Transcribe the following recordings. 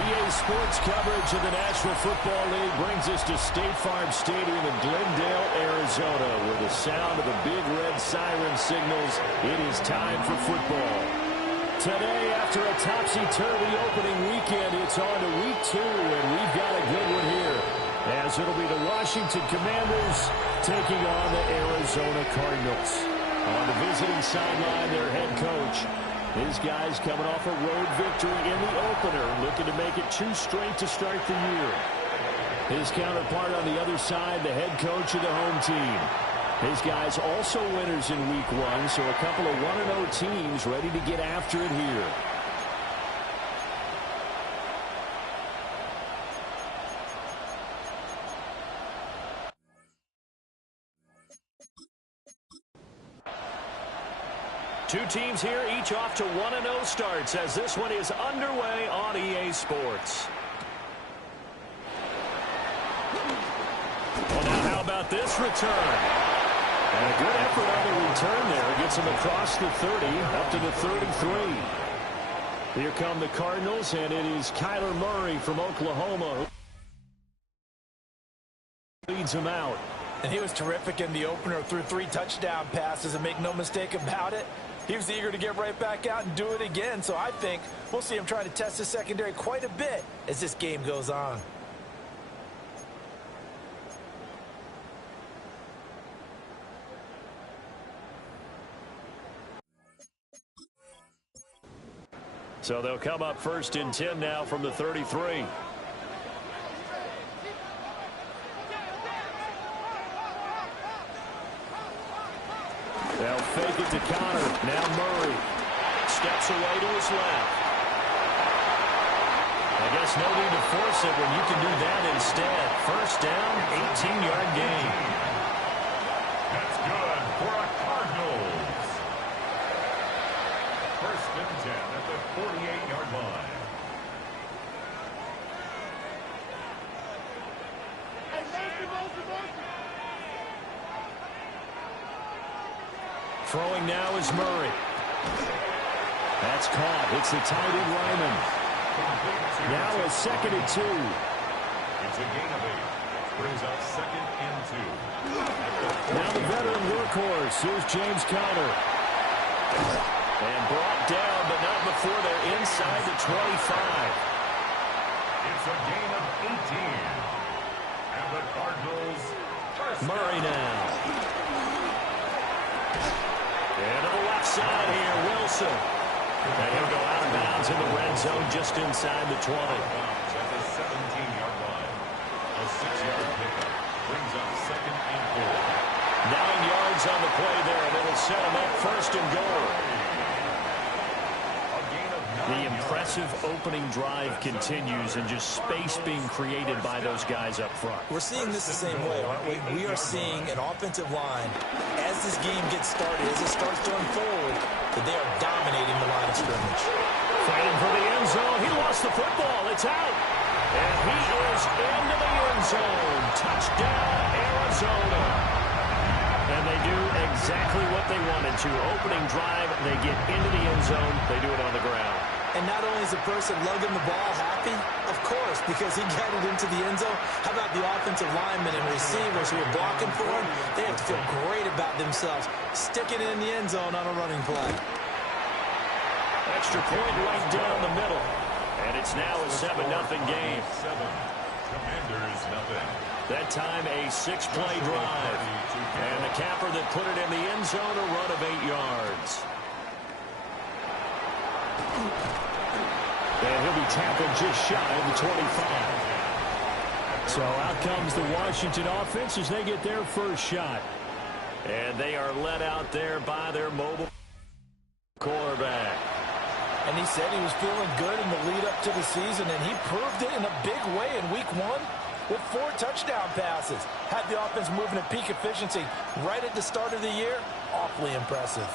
EA Sports coverage of the National Football League brings us to State Farm Stadium in Glendale, Arizona, where the sound of the big red siren signals it is time for football. Today, after a topsy-turvy opening weekend, it's on to week 2, and we've got a good one here, as it'll be the Washington Commanders taking on the Arizona Cardinals. On the visiting sideline, their head coach. His guys coming off a road victory in the opener, looking to make it 2 straight to start the year. His counterpart on the other side, the head coach of the home team. His guys also winners in week 1, so a couple of 1-0 teams ready to get after it here. Two teams here, each off to 1-0 starts as this one is underway on EA Sports. Well, now how about this return? And a good effort on the return there. Gets him across the 30, up to the 33. Here come the Cardinals, and it is Kyler Murray from Oklahoma who leads him out. And he was terrific in the opener, threw 3 touchdown passes, and make no mistake about it, he was eager to get right back out and do it again. So I think we'll see him trying to test his secondary quite a bit as this game goes on. So they'll come up 1st and 10 now from the 33. They'll fake it to Connor. Now Murray steps away to his left. I guess no need to force it when you can do that instead. 1st down, 18-yard gain. That's good for a Cardinals. 1st and 10 at the 48-yard line. Throwing now is Murray. That's caught. It's the tight end Ryman. Now a 2nd and 2. It's a gain of 8. Brings up 2nd and 2. Now the veteran workhorse. Here's James Conner. And brought down, but not before they're inside the 25. It's a gain of 18. And the Cardinals first Murray now. And to the left side here, Wilson. And he'll go out of bounds in the red zone just inside the 20. At the 17-yard line. A 6-yard pickup brings up 2nd and 4. 9 yards on the play there, and it'll set him up 1st and goal. The impressive opening drive continues, and just space being created by those guys up front. We're seeing this the same way, aren't we? We are seeing an offensive line, as this game gets started, as it starts to unfold, that they are dominating the line of scrimmage. Fighting for the end zone. He lost the football. It's out. And he is into the end zone. Touchdown, Arizona. And they do exactly what they wanted to. Opening drive, they get into the end zone. They do it on the ground. And not only is the person lugging the ball happy, of course, because he got it into the end zone. How about the offensive linemen and receivers who are blocking for him? They have to feel great about themselves, sticking it in the end zone on a running play. Extra point right down the middle. And it's now a 7-0 game. 7. Commanders nothing. That time a 6-play drive. And the capper that put it in the end zone, a run of 8 yards. And he'll be tackled just shy of the 25. So out comes the Washington offense as they get their first shot. And they are led out there by their mobile quarterback. And he said he was feeling good in the lead up to the season, and he proved it in a big way in week 1 with 4 touchdown passes. Had the offense moving at peak efficiency right at the start of the year. Awfully impressive.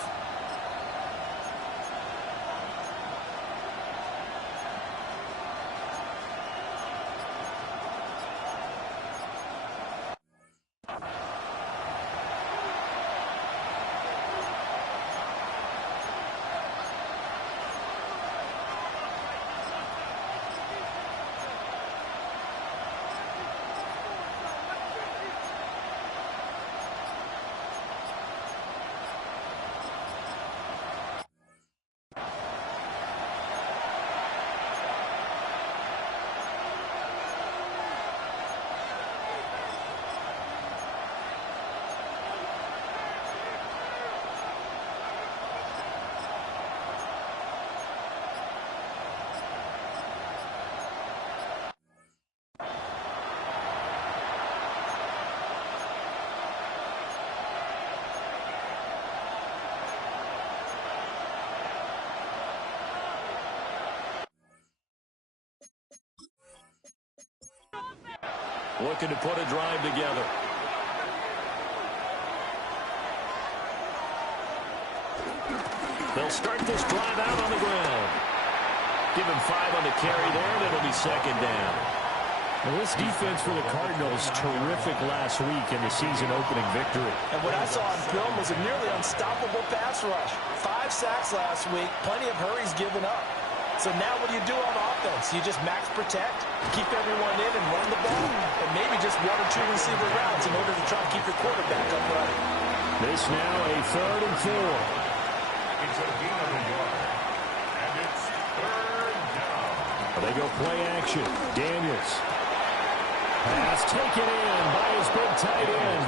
looking to put a drive together. They'll start this drive out on the ground. Give him 5 on the carry there, and it'll be second down. Well, this defense for the Cardinals, terrific last week in the season-opening victory. And what I saw on film was a nearly unstoppable pass rush. 5 sacks last week, plenty of hurries given up. So now what do you do on offense? You just max protect, keep everyone in and run the ball, and maybe just 1 or 2 receiver routes in order to try and keep your quarterback up running. This now a 3rd and 4. It's a gain of a yard. And it's 3rd down. They go play action. Daniels. Pass taken in by his big tight end.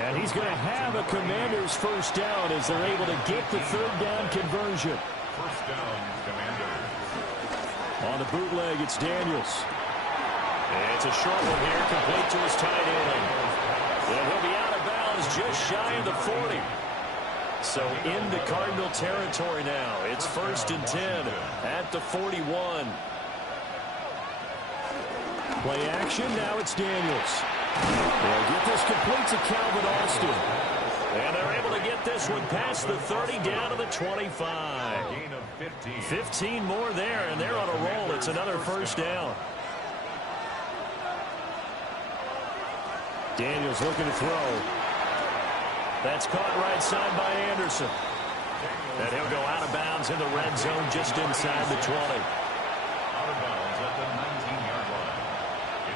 And he's going to have a Commanders first down as they're able to get the 3rd down conversion. First down, Commanders. On the bootleg, it's Daniels. And it's a short one here, complete to his tight end. And he'll be out of bounds just shy of the 40. So into Cardinal territory now. It's 1st and 10 at the 41. Play action, now it's Daniels. They'll get this complete to Calvin Austin. And they're able to get this one past the 30 down to the 25. Gain of 15. 15 more there, and they're on a roll. It's another first down. Daniels looking to throw. That's caught right side by Anderson. And he'll go out of bounds in the red zone just inside the 20. Out of bounds at the 19-yard line.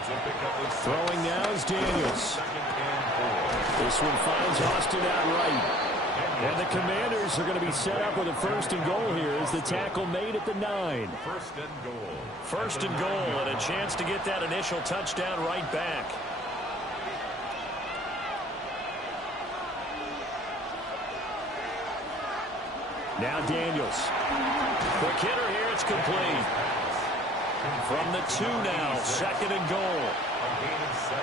It's a pickup of 6. Throwing now is Daniels. 2nd and 4. This one finds Austin outright. And the Commanders are going to be set up with a 1st and goal here as the tackle made at the 9. 1st and goal. 1st and goal and a chance to get that initial touchdown right back. Now Daniels. Quick hitter here, it's complete. From the 2 now, 2nd and goal. A gain of 7.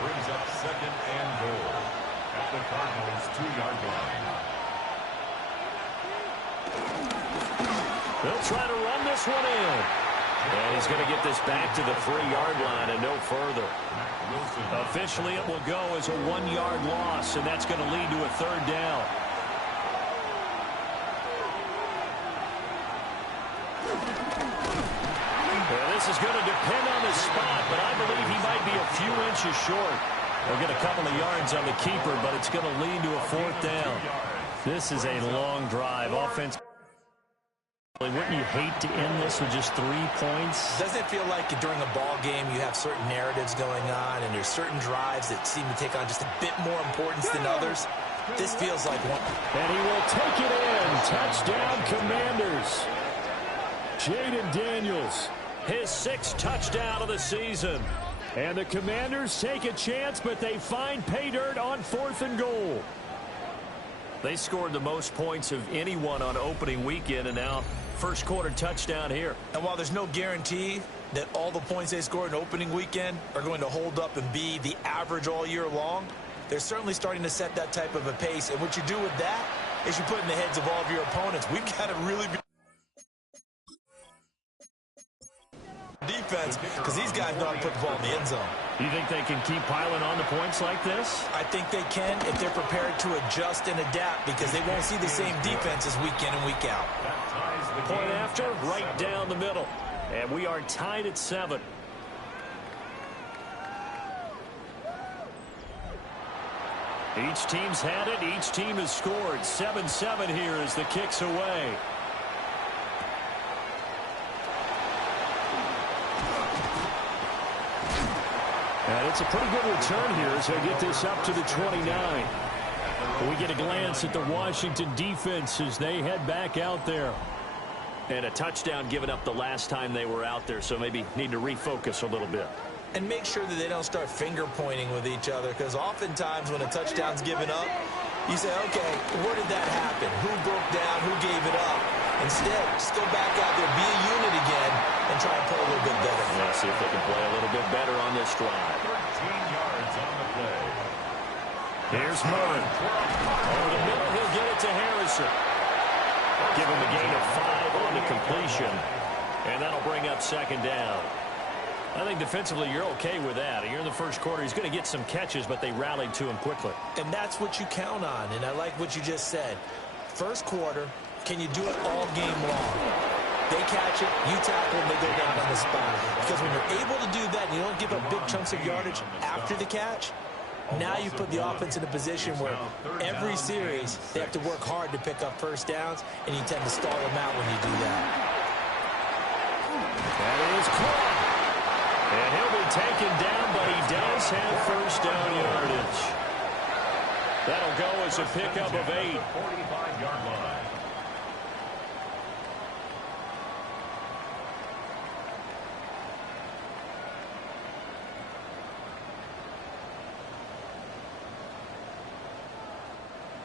Brings up 2nd and goal at the Cardinals' 2-yard line. They'll try to run this one in. And he's going to get this back to the 3-yard line and no further. Officially, it will go as a 1-yard loss, and that's going to lead to a 3rd down. This is going to depend on the spot, but I believe he might be a few inches short. They'll get a couple of yards on the keeper, but it's going to lead to a 4th down. This is a long drive. Offense. Wouldn't you hate to end this with just 3 points? Doesn't it feel like during a ball game you have certain narratives going on and there's certain drives that seem to take on just a bit more importance than others? This feels like one. And he will take it in. Touchdown, Commanders. Jaden Daniels. His 6th touchdown of the season. And the Commanders take a chance, but they find pay dirt on 4th and goal. They scored the most points of anyone on opening weekend, and now first quarter touchdown here. And while there's no guarantee that all the points they scored in opening weekend are going to hold up and be the average all year long, they're certainly starting to set that type of a pace. And what you do with that is you put in the heads of all of your opponents, we've got to really be defense, because these guys know how to put the ball in the end zone. You think they can keep piling on the points like this? I think they can if they're prepared to adjust and adapt, because they won't see the same defenses week in and week out. Point after, right down the middle. And we are tied at 7. Each team's had it. Each team has scored. 7-7 here as the kick's away. And it's a pretty good return here as they get this up to the 29. We get a glance at the Washington defense as they head back out there. And a touchdown given up the last time they were out there, so maybe need to refocus a little bit. And make sure that they don't start finger pointing with each other, because oftentimes when a touchdown's given up, you say, okay, where did that happen? Who broke down? Who gave it up? Instead, just go back out there, be a unit again, and try and play a little bit better. Yeah, see if they can play a little bit better on this drive. 13 yards on the play. Here's Murray. Over the middle, he'll get it to Harrison. Give him a gain of 5 on the completion. And that'll bring up 2nd down. I think defensively you're okay with that. You're in the first quarter. He's going to get some catches, but they rallied to him quickly. And that's what you count on, and I like what you just said. First quarter, can you do it all game long? They catch it, you tackle them, they go down on the spot. Because when you're able to do that and you don't give up big chunks of yardage after the catch, now you put the offense in a position where every series they have to work hard to pick up first downs, and you tend to stall them out when you do that. That is caught. And he'll be taken down, but he does have first down yardage. That'll go as a pickup of 8. 45-yard line.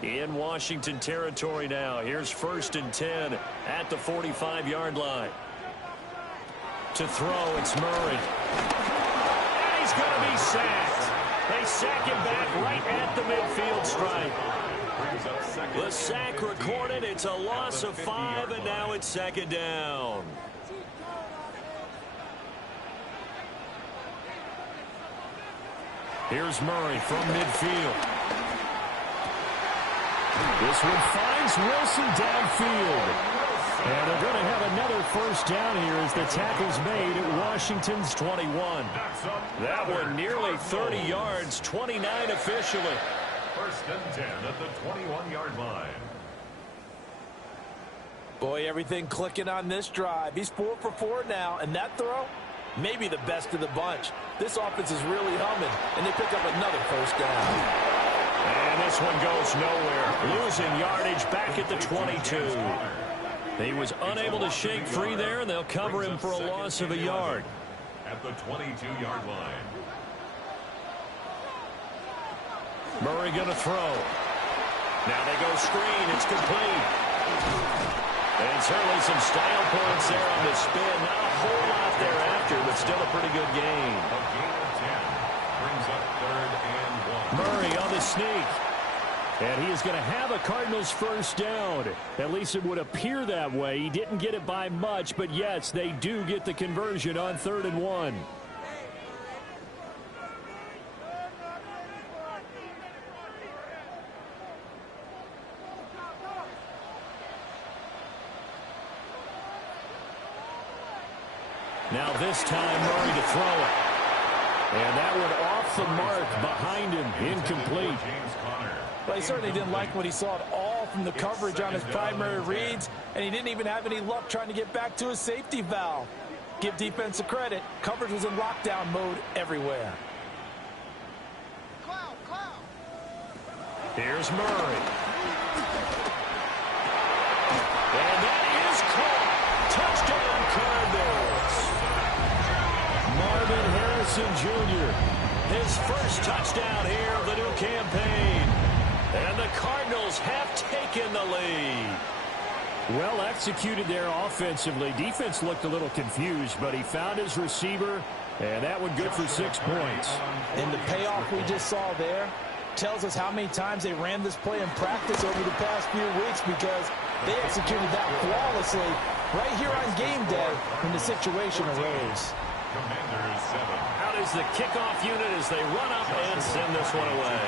In Washington territory now. Here's 1st and 10 at the 45-yard line. To throw, it's Murray. And he's going to be sacked. They sack him back right at the midfield stripe. The sack recorded. It's a loss of 5, and now it's 2nd down. Here's Murray from midfield. This one finds Wilson downfield. And they're going to have another first down here as the tackle's made at Washington's 21. That one nearly 30 yards, 29 officially. 1st and 10 at the 21-yard line. Boy, everything clicking on this drive. He's 4 for 4 now, and that throw, maybe the best of the bunch. This offense is really humming, and they pick up another first down. And this one goes nowhere. Losing yardage back at the 22. He was unable to shake free there, and they'll cover him for a loss of a yard. At the 22-yard line. Murray going to throw. Now they go screen. It's complete. And certainly some style points there on the spin. Not a whole lot thereafter, but still a pretty good game. A gain of 10 brings up 3rd and 1. Murray on the sneak. And he is going to have a Cardinals first down. At least it would appear that way. He didn't get it by much, but yes, they do get the conversion on 3rd and 1. Now this time Murray to throw it. And that one off the mark behind him, incomplete. But he certainly didn't like what he saw at all from the coverage on his primary reads, and he didn't even have any luck trying to get back to his safety valve. Give defense a credit. Coverage was in lockdown mode everywhere. Here's Murray. And that is caught. Touchdown, Cardinals. Marvin Harrison Jr., his first touchdown here of the new campaign. And the Cardinals have taken the lead. Well executed there offensively. Defense looked a little confused, but he found his receiver, and that one good for 6 points. And the payoff we just saw there tells us how many times they ran this play in practice over the past few weeks, because they executed that flawlessly right here on game day when the situation arose. Commanders 7. Out is the kickoff unit as they run up and send this one away.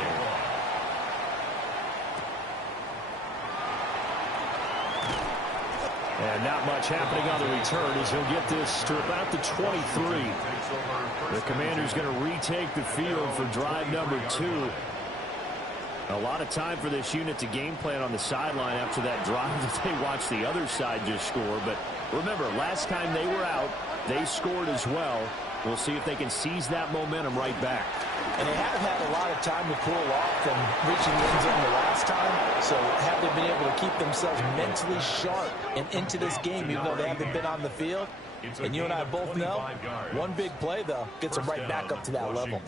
And not much happening on the return as he'll get this to about the 23. The Commanders going to retake the field for drive number 2. A lot of time for this unit to game plan on the sideline after that drive that they watched the other side just score. But remember, last time they were out, they scored as well. We'll see if they can seize that momentum right back. And they have had a lot of time to cool off from reaching the end zone the last time. So have they been able to keep themselves mentally sharp and into this game, even though they haven't been on the field? And you and I both know, one big play, though, gets them right back up to that level.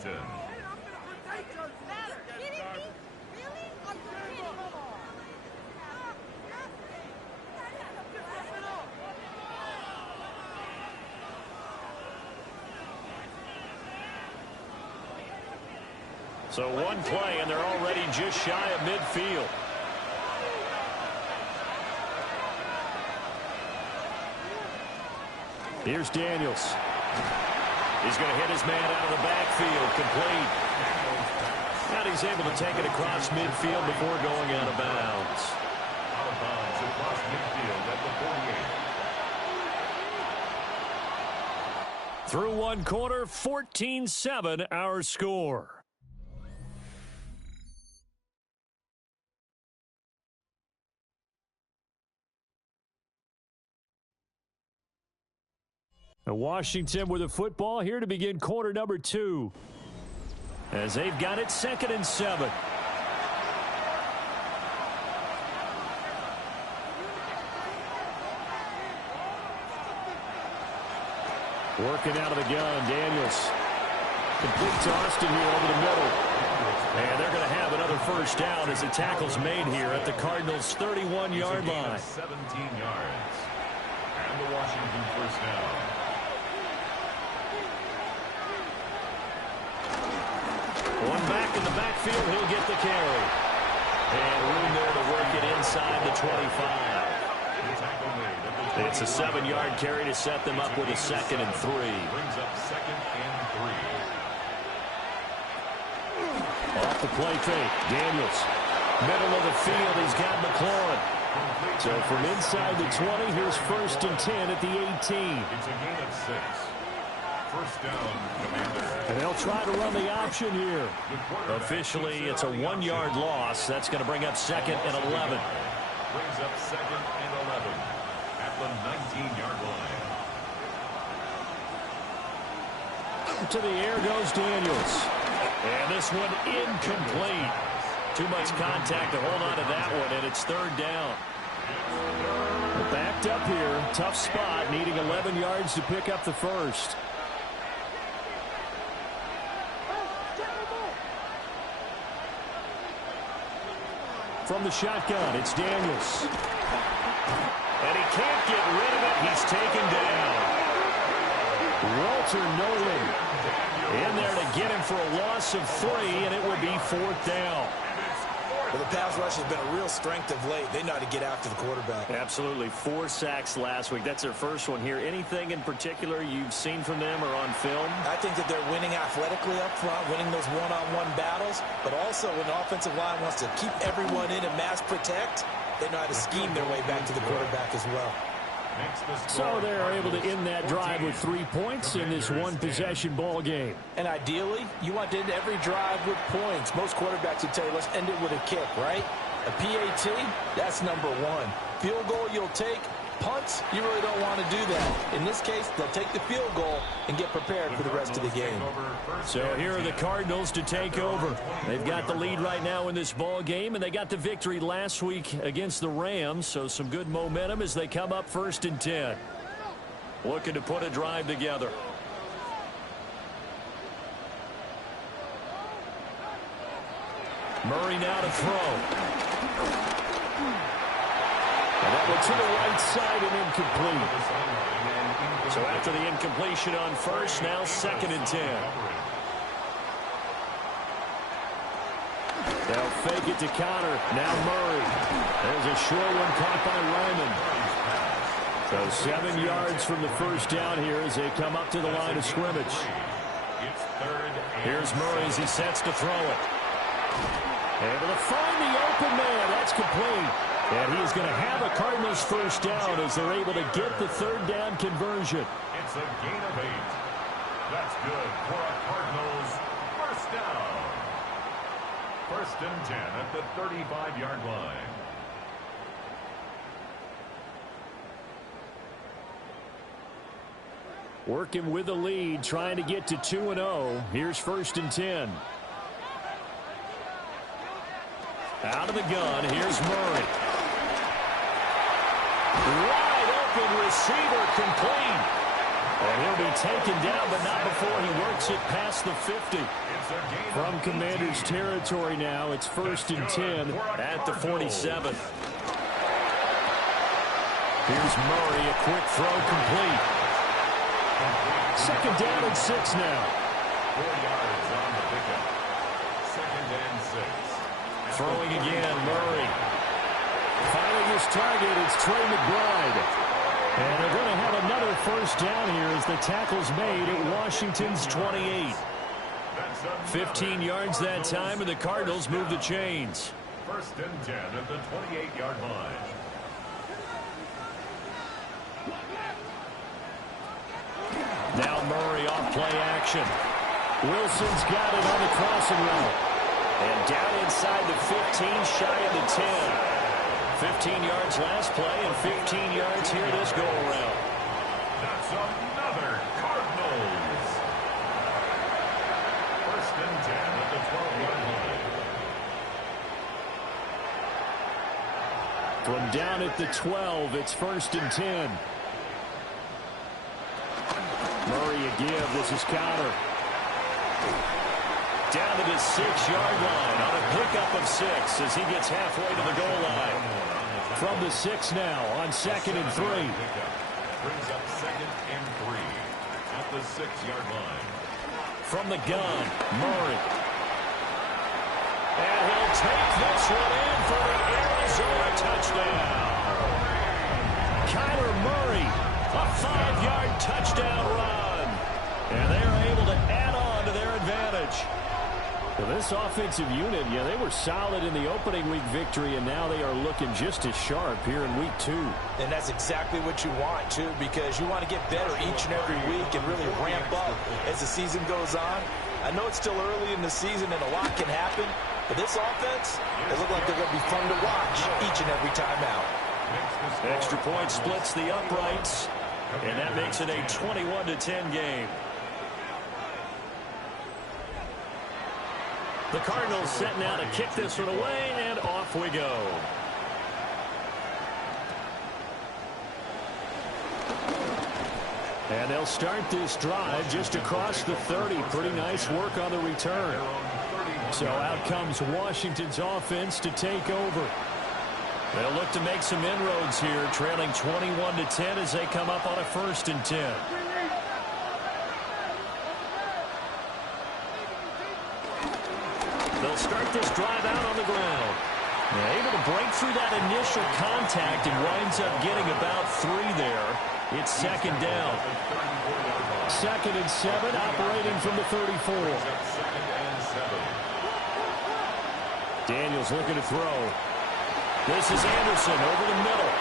So one play, and they're already just shy of midfield. Here's Daniels. He's going to hit his man out of the backfield, complete. And he's able to take it across midfield before going out of bounds. Out of bounds across midfield at the 48. Through one quarter, 14-7 our score. Washington with the football here to begin quarter number 2. As they've got it 2nd and 7. Working out of the gun, Daniels. Complete to Austin here over the middle. And they're going to have another first down as the tackle's made here at the Cardinals' 31-yard line. 17 yards. And the Washington first down. One back in the backfield, he'll get the carry. And room there to work it inside the 25. It's a 7-yard carry to set them up with a 2nd and 3. Brings up 2nd and 3. Off the play fake, Daniels. Middle of the field, he's got McLaurin. So from inside the 20, here's 1st and 10 at the 18. It's a gain of 6. First down, Commanders. And they'll try to run the option here. Officially, it's a 1-yard loss. That's going to bring up 2nd and 11. Brings up 2nd and 11 at the 19-yard line. To the air goes Daniels. And this one incomplete. Too much contact to hold on to that one, and it's 3rd down. Backed up here. Tough spot, needing 11 yards to pick up the first. From the shotgun, it's Daniels. And he can't get rid of it. He's taken down. Walter Nolan in there to get him for a loss of 3, and it would be 4th down. Well, the pass rush has been a real strength of late. They know how to get after the quarterback. Absolutely. 4 sacks last week. That's their first one here. Anything in particular you've seen from them or on film? I think that they're winning athletically up front, winning those one-on-one battles, but also when the offensive line wants to keep everyone in and mass protect, they know how to scheme their way back to the quarterback as well. So they're able to end that drive with 3 points in this one-possession ball game. And ideally, you want to end every drive with points. Most quarterbacks would tell you, let's end it with a kick, right? A PAT, that's number 1. Field goal you'll take. Punts, you really don't want to do that. In this case, they'll take the field goal and get prepared for the rest of the game. So here are the Cardinals to take over. They've got the lead right now in this ball game, and they got the victory last week against the Rams, so some good momentum as they come up 1st and 10. Looking to put a drive together. Murray now to throw. And that one to the right side and incomplete. So after the incompletion on first, now 2nd and 10. They'll fake it to Connor. Now Murray. There's a short one caught by Ryman. So 7 yards from the first down here as they come up to the line of scrimmage. Here's Murray as he sets to throw it. Able to find the open man. That's complete. And he is going to have a Cardinals first down as they're able to get the 3rd down conversion. It's a gain of 8. That's good for a Cardinals first down. 1st and 10 at the 35-yard line. Working with the lead, trying to get to 2-0. Here's 1st and 10. Out of the gun, here's Murray. Wide open receiver, complete. And he'll be taken down, but not before he works it past the 50. From Commanders territory now, it's 1st and 10 at the 47. Here's Murray, a quick throw, complete. 2nd down and 6 now. 4 yards on the pickup. 2nd and 6. Throwing again, Murray. Finding his target, it's Trey McBride. And they're going to have another first down here as the tackle's made at Washington's 28. 15 yards that time, and the Cardinals move the chains. First and 10 at the 28-yard line. Now Murray off play action. Wilson's got it on the crossing route. And down inside the 15, shy of the 10. 15 yards last play and 15 yards here this go-around. That's another Cardinals. First and 10 at the 12-yard line. From down at the 12, it's first and 10. Murray a give. This is Connor. Down to the 6-yard line on a pickup of 6 as he gets halfway to the goal line. From the 6 now on 2nd and 3. Brings up 2nd and 3 at the 6-yard line. From the gun, Murray. And he'll take this one in for the Arizona touchdown. Kyler Murray, a 5-yard touchdown run. And they are able to add on to their advantage. Well, this offensive unit, yeah, they were solid in the opening week victory, and now they are looking just as sharp here in week 2. And that's exactly what you want, too, because you want to get better each and every week and really ramp up as the season goes on. I know it's still early in the season and a lot can happen, but this offense, they look like they're going to be fun to watch each and every time out. Extra point splits the uprights, and that makes it a 21-10 game. The Cardinals set now to kick this one away, and off we go. And they'll start this drive just across the 30. Pretty nice work on the return. So out comes Washington's offense to take over. They'll look to make some inroads here, trailing 21-10 as they come up on a 1st and 10. They'll start this drive out on the ground. They're able to break through that initial contact and winds up getting about 3 there. It's 2nd down. 2nd and 7, operating from the 34. Daniels looking to throw. This is Anderson over the middle.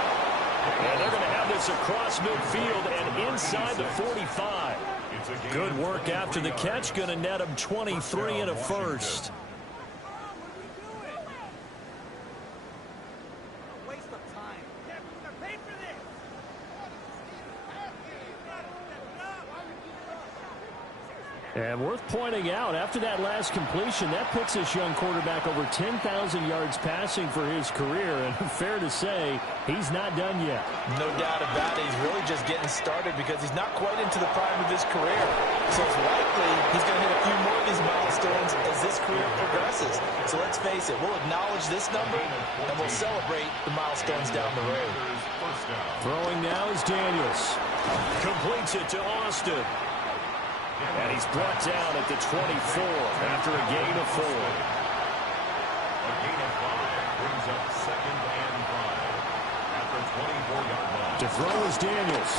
And they're going to have this across midfield and inside the 45. Good work after the catch. Going to net him 23 and a first. And worth pointing out, after that last completion, that puts this young quarterback over 10,000 yards passing for his career. And fair to say, he's not done yet. No doubt about it. He's really just getting started because he's not quite into the prime of his career. So it's likely he's going to hit a few more of these milestones as this career progresses. So let's face it, we'll acknowledge this number and we'll celebrate the milestones down the road. Throwing now is Daniels. Completes it to Austin. And he's brought down at the 24 after a gain of 4. A gain of 5 brings up 2nd and 5 at the 24-yard line. To throw is Daniels.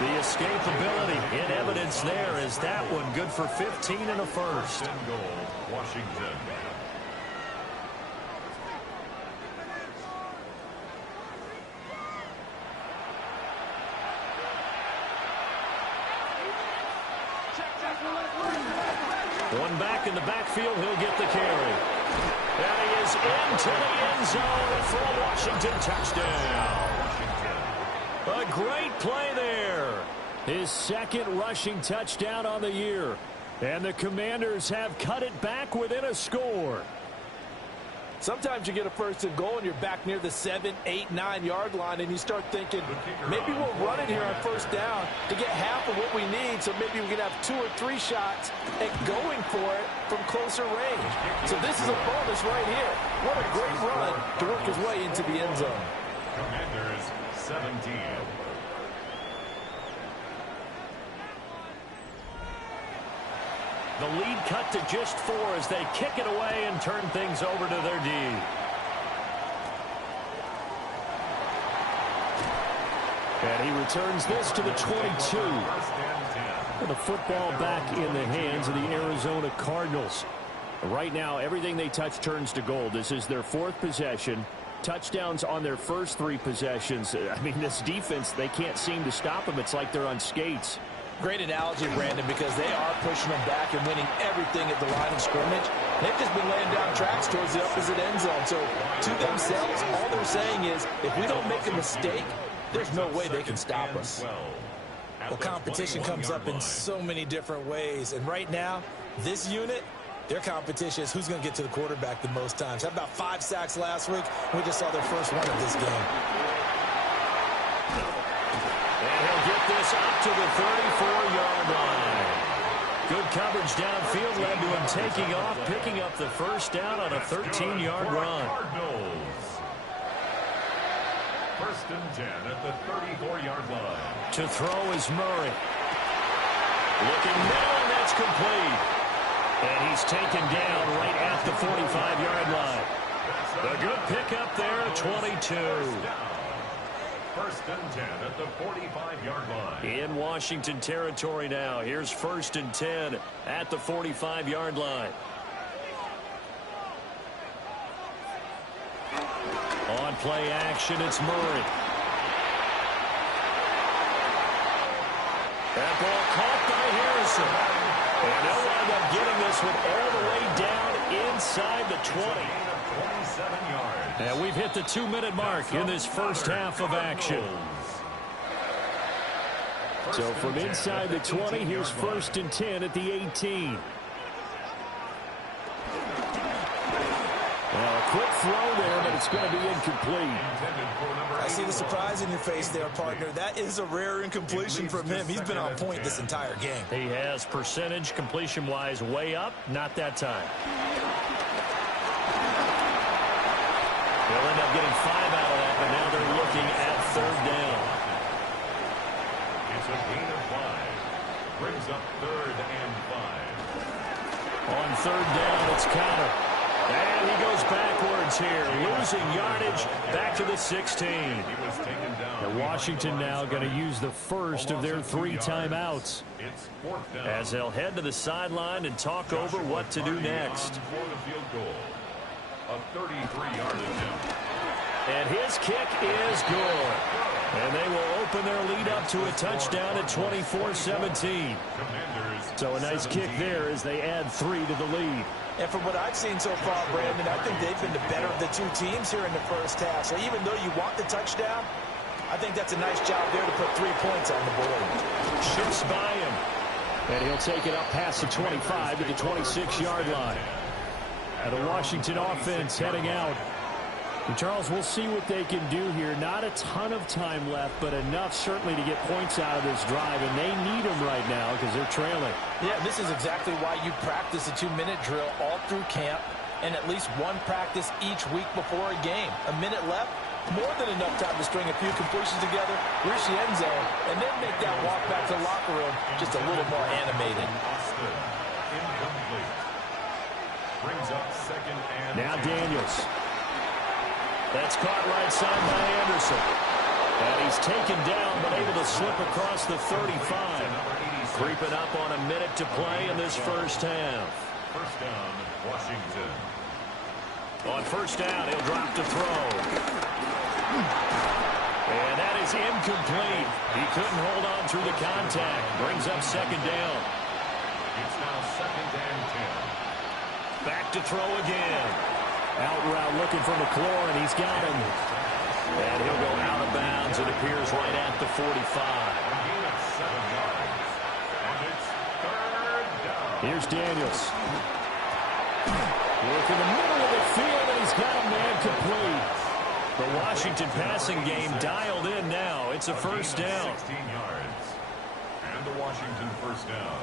The escapability in evidence there is that one good for 15 and a first. 1st and goal, Washington. One back in the backfield, he'll get the carry. And he is into the end zone for a Washington touchdown. A great play there. His 2nd rushing touchdown on the year. And the Commanders have cut it back within a score. Sometimes you get a 1st and goal and you're back near the 7, 8, 9-yard line and you start thinking, maybe we'll run it here on 1st down to get half of what we need so maybe we can have 2 or 3 shots at going for it from closer range. So this is a bonus right here. What a great run to work his way into the end zone. Commanders 17. The lead cut to just 4 as they kick it away and turn things over to their D. And he returns this to the 22. And the football back in the hands of the Arizona Cardinals. Right now, everything they touch turns to gold. This is their fourth possession. Touchdowns on their first three possessions. I mean, this defense, they can't seem to stop them. It's like they're on skates. Great analogy, Brandon, because they are pushing them back and winning everything at the line of scrimmage. They've just been laying down tracks towards the opposite end zone. So to themselves, all they're saying is, if we don't make a mistake, there's no way they can stop us. Well, competition comes up in so many different ways. And right now, this unit, their competition is who's going to get to the quarterback the most times. Had about 5 sacks last week. We just saw their first one of this game. And he'll get this up to the 34-yard line. Good coverage downfield led to him taking off, picking up the first down on a 13-yard run. First and 10 at the 34-yard line. To throw is Murray. Looking middle, and that's complete. And he's taken down right at the 45-yard line. A good pickup there at 22. First and 10 at the 45-yard line. In Washington territory now. Here's first and 10 at the 45-yard line. On play action, it's Murray. That ball caught by Harrison. And they'll wind up getting this one all the way down inside the 20. 27 yards. And we've hit the 2-minute mark in this first half of action. So from inside the 20, here's first and 10 at the 18. Well, a quick throw there, but it's going to be incomplete. I see the surprise in your face there, partner. That is a rare incompletion from him. He's been on point this entire game. He has percentage completion-wise way up. Not that time. They'll end up getting 5 out of that, but now they're looking at third down. It's a gain of 5. Brings up third and 5. On third down, it's Connor. And he goes backwards here, losing yardage back to the 16. And Washington now going to use the first of their 3 timeouts as they'll head to the sideline and talk over what to do next. A 33-yard attempt. And his kick is good. And they will open their lead up to a touchdown at 24-17. So a nice kick there as they add 3 to the lead. And from what I've seen so far, Brandon, I think they've been the better of the 2 teams here in the first half. So even though you want the touchdown, I think that's a nice job there to put 3 points on the board. Shifts by him. And he'll take it up past the 25 to the 26-yard line. And the Washington offense heading out. And Charles, we'll see what they can do here. Not a ton of time left, but enough certainly to get points out of this drive. And they need them right now because they're trailing. Yeah, this is exactly why you practice a 2-minute drill all through camp and at least 1 practice each week before a game. A minute left, more than enough time to string a few completions together, reach the end zone, and then make that walk back to the locker room just a little more animated. Incomplete. Brings up second and Now Daniels. That's caught right side by Anderson. And he's taken down, but able to slip across the 35. Creeping up on a minute to play in this first half. First down, Washington. On first down, he'll drop to throw. And that is incomplete. He couldn't hold on through the contact. Brings up second down. It's now second and 10. Back to throw again. Out route looking for McLaurin. He's got him. And he'll go out of bounds. It appears right at the 45. A gain of 7 yards. And it's third down. Here's Daniels. Work in the middle of the field, and he's got a man complete. The Washington passing game dialed in now. It's a first down. 16 yards. And the Washington first down.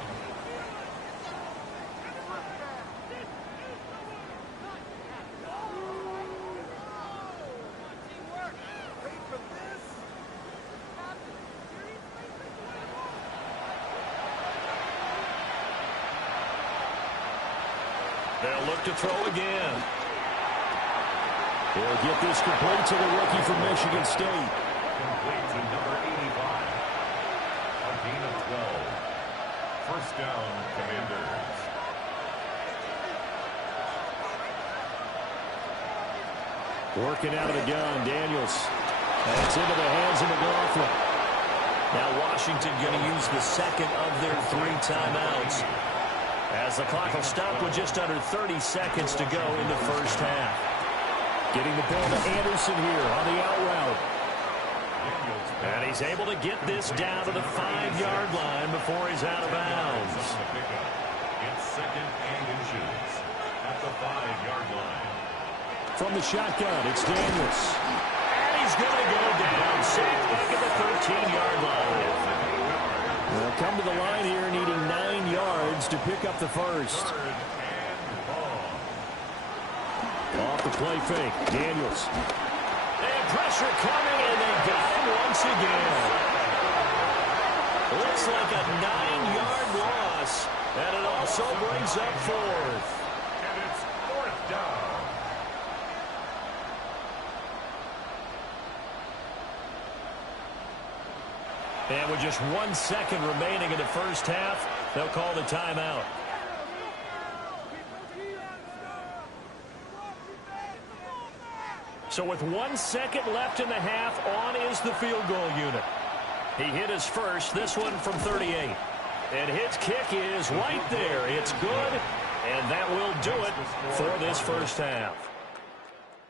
They'll look to throw again. He'll get this complete to the rookie from Michigan State. Complete to number 85. Working out of the gun, Daniels. And it's into the hands of McLaughlin. Now Washington going to use the second of their 3 timeouts, as the clock will stop with just under 30 seconds to go in the first half. Getting the ball to Anderson here on the out route. And he's able to get this down to the 5-yard line before he's out of bounds. It's second and inches at the 5-yard line. From the shotgun, it's Daniels. And he's going to go down. Safe back at the 13-yard line. They'll come to the line here needing 9 yards to pick up the first. Off the play fake, Daniels. And pressure coming, and they got him once again. Looks like a 9-yard loss, and it also brings up 4th. And it's 4th down. And with just 1 second remaining in the first half, they'll call the timeout. So with 1 second left in the half, on is the field goal unit. He hit his first, this one from 38. And his kick is right there. It's good, and that will do it for this first half.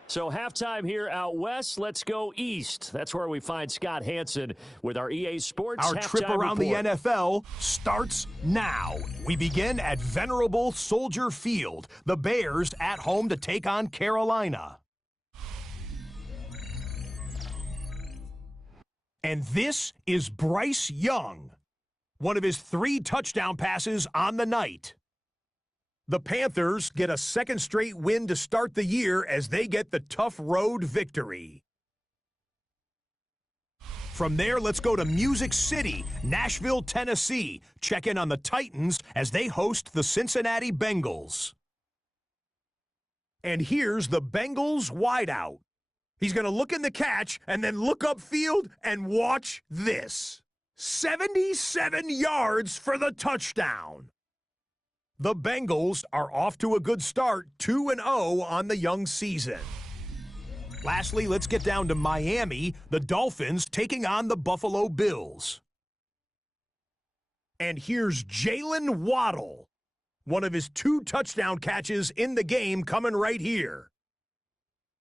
So halftime here out west. Let's go east. That's where we find Scott Hansen with our EA Sports Our trip around report. the NFL starts now. We begin at Venerable Soldier Field. The Bears at home to take on Carolina. And this is Bryce Young, one of his 3 touchdown passes on the night. The Panthers get a second straight win to start the year as they get the tough road victory. From there, let's go to Music City, Nashville, Tennessee. Check in on the Titans as they host the Cincinnati Bengals. And here's the Bengals wideout. He's going to look in the catch and then look upfield and watch this. 77 yards for the touchdown. The Bengals are off to a good start, 2-0 on the young season. Lastly, let's get down to Miami, the Dolphins taking on the Buffalo Bills. And here's Jalen Waddle, one of his 2 touchdown catches in the game coming right here.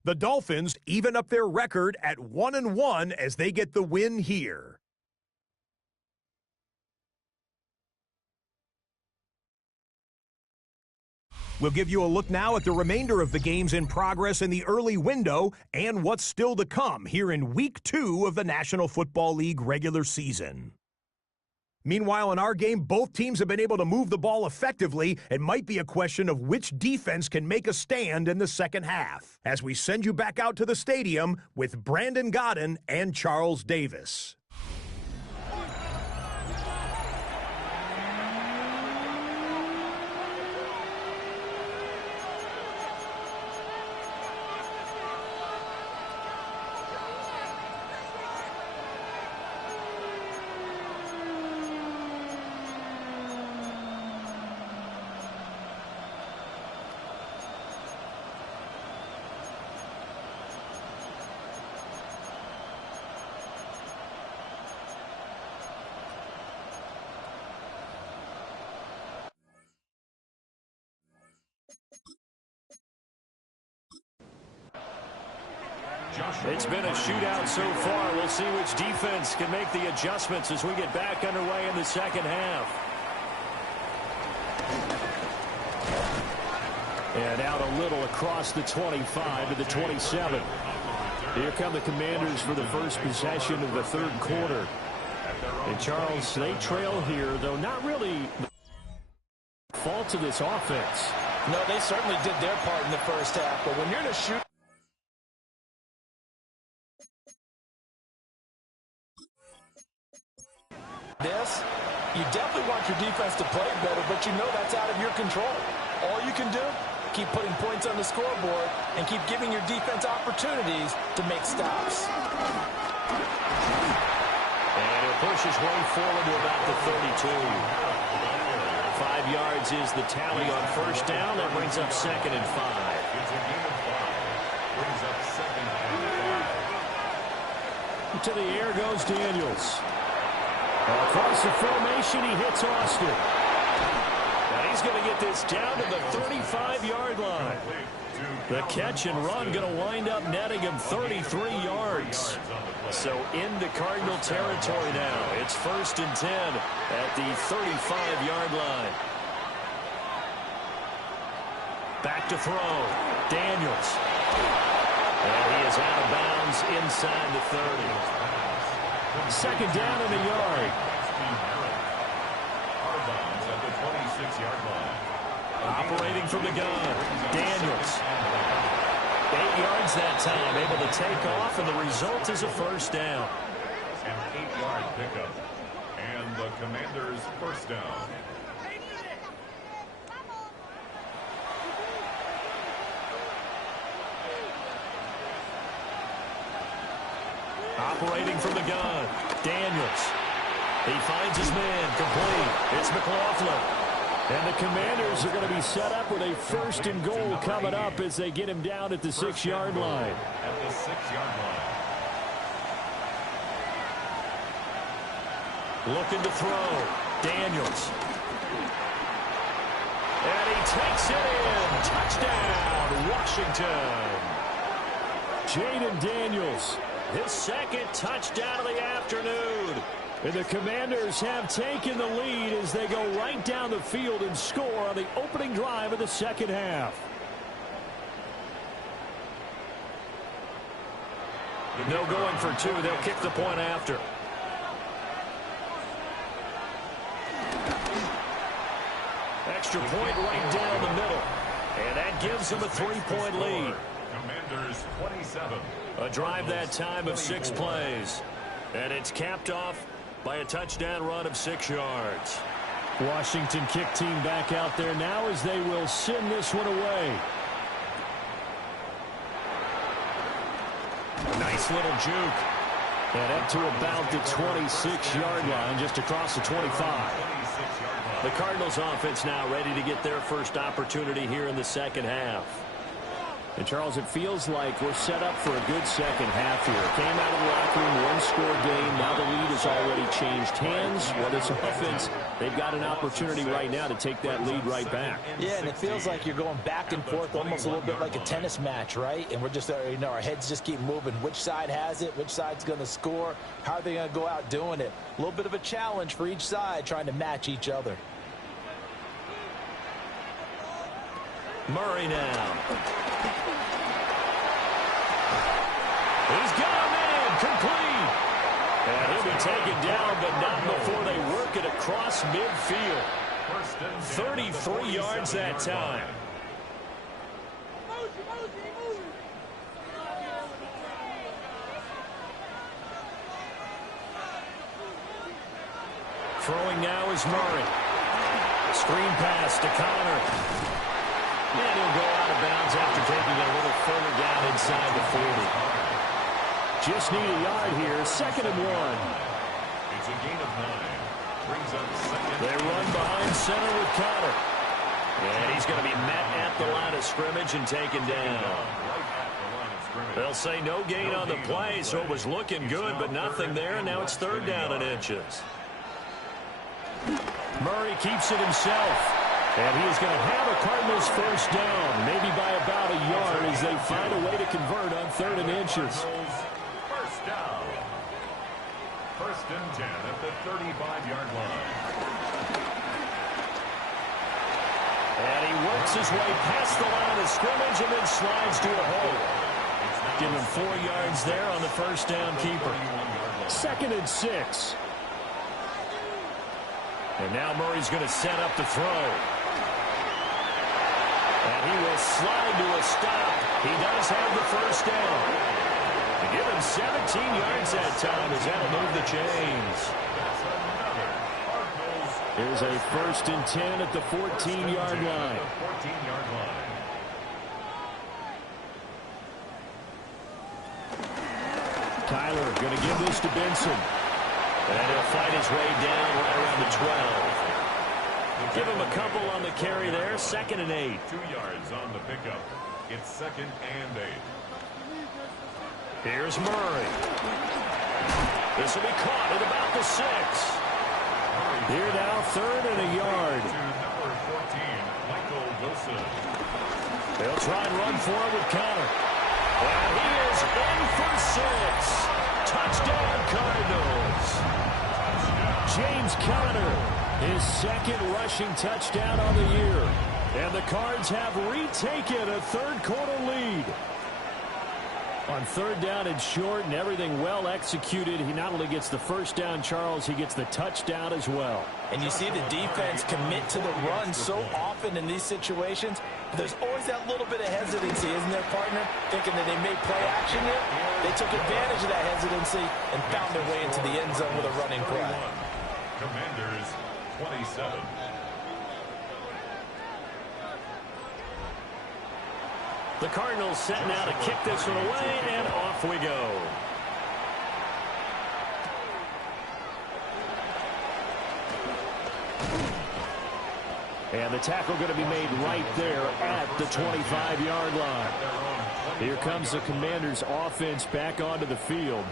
The Dolphins even up their record at 1-1 as they get the win here. We'll give you a look now at the remainder of the games in progress in the early window and what's still to come here in Week 2 of the National Football League regular season. Meanwhile, in our game, both teams have been able to move the ball effectively. It might be a question of which defense can make a stand in the second half, as we send you back out to the stadium with Brandon Godden and Charles Davis. It's been a shootout so far. We'll see which defense can make the adjustments as we get back underway in the second half. And out a little across the 25 to the 27. Here come the Commanders for the first possession of the third quarter. And Charles, they trail here, though not really the fault of this offense. No, they certainly did their part in the first half, but when you're in a shoot, this, you definitely want your defense to play better, but you know that's out of your control. All you can do, keep putting points on the scoreboard and keep giving your defense opportunities to make stops. And he'll push his way forward to about the 32. 5 yards is the tally on first down. That brings up 2nd and 5. brings up 2nd and 5. To the air goes Daniels. Across the formation, he hits Austin. And he's going to get this down to the 35-yard line. The catch and run going to wind up netting him 33 yards. So into Cardinal territory now. It's 1st and 10 at the 35-yard line. Back to throw. Daniels. And he is out of bounds inside the 30. 2nd down in a yard. Out of bounds at the 26-yard line. Operating from the gun. Daniels. 8 yards that time, able to take off, and the result is a 1st down. An 8-yard pickup. And the Commanders' 1st down. Operating from the gun. Daniels. He finds his man. Complete. It's McLaughlin. And the Commanders are going to be set up with a 1st and goal coming up as they get him down at the 6-yard line. At the 6-yard line. Looking to throw. Daniels. And he takes it in. Touchdown, Washington. Jaden Daniels. His 2nd touchdown of the afternoon. And the Commanders have taken the lead as they go right down the field and score on the opening drive of the 2nd half. No going for 2. They'll kick the point after. Extra point right down the middle. And that gives them a 3-point lead. Commanders 27. A drive that time of 6 plays. And it's capped off by a touchdown run of 6 yards. Washington kick team back out there now as they will send this one away. Nice little juke. And up to about the 26-yard line, just across the 25. The Cardinals offense now ready to get their first opportunity here in the 2nd half. And, Charles, it feels like we're set up for a good 2nd half here. Came out of the locker room, one-score game. Now the lead has already changed hands. Well, this offense, they've got an opportunity right now to take that lead right back. Yeah, and it feels like you're going back and forth, almost a little bit like a tennis match, right? And we're just, our heads just keep moving. Which side has it? Which side's going to score? How are they going to go out doing it? A little bit of a challenge for each side, trying to match each other. Murray now. He's got him in, complete. And he'll be taken down, but not before they work it across midfield. 33 yards that time. Throwing now is Murray. Screen pass to Connor. And he'll go out of bounds after taking it a little further down inside the 40. Just need a yard here. 2nd and 1. It's a gain of 9. Brings up 2nd. They run behind center with Connor. And he's going to be met at the line of scrimmage and taken down. They'll say no gain on the play, so it was looking good, but nothing there. And now it's 3rd down and inches. Murray keeps it himself. And he is going to have a Cardinals 1st down, maybe by about a yard as they find a way to convert on 3rd and inches. 1st down. 1st and 10 at the 35-yard line. And he works his way past the line of scrimmage and then slides to a hole. Give him 4 yards there on the 1st down keeper. 2nd and 6. And now Murray's going to set up the throw. And he will slide to a stop. He does have the 1st down. To give him 17 yards that time as that'll move the chains. Here's a 1st and 10 at the 14-yard line. Tyler going to give this to Benson. And he'll fight his way down right around the 12. Give him a couple on the carry there. 2nd and 8. 2 yards on the pickup. It's 2nd and 8. Here's Murray. This will be caught at about the 6. Here now, 3rd and a yard. Number 14, Michael Wilson. They'll try and run for it with Connor. And he is in for 6. Touchdown, Cardinals. James Conner, his 2nd rushing touchdown on the year. And the Cards have retaken a 3rd quarter lead. On 3rd down and short and everything well executed, he not only gets the first down, Charles, he gets the touchdown as well. And you see the defense commit to the run so often in these situations. But there's always that little bit of hesitancy, isn't there, partner? Thinking that they may play action here. They took advantage of that hesitancy and found their way into the end zone with a running play. Commanders 27. The Cardinals setting out to kick this one away, and off we go. And the tackle going to be made right there at the 25-yard line. Here comes the Commanders' offense back onto the field.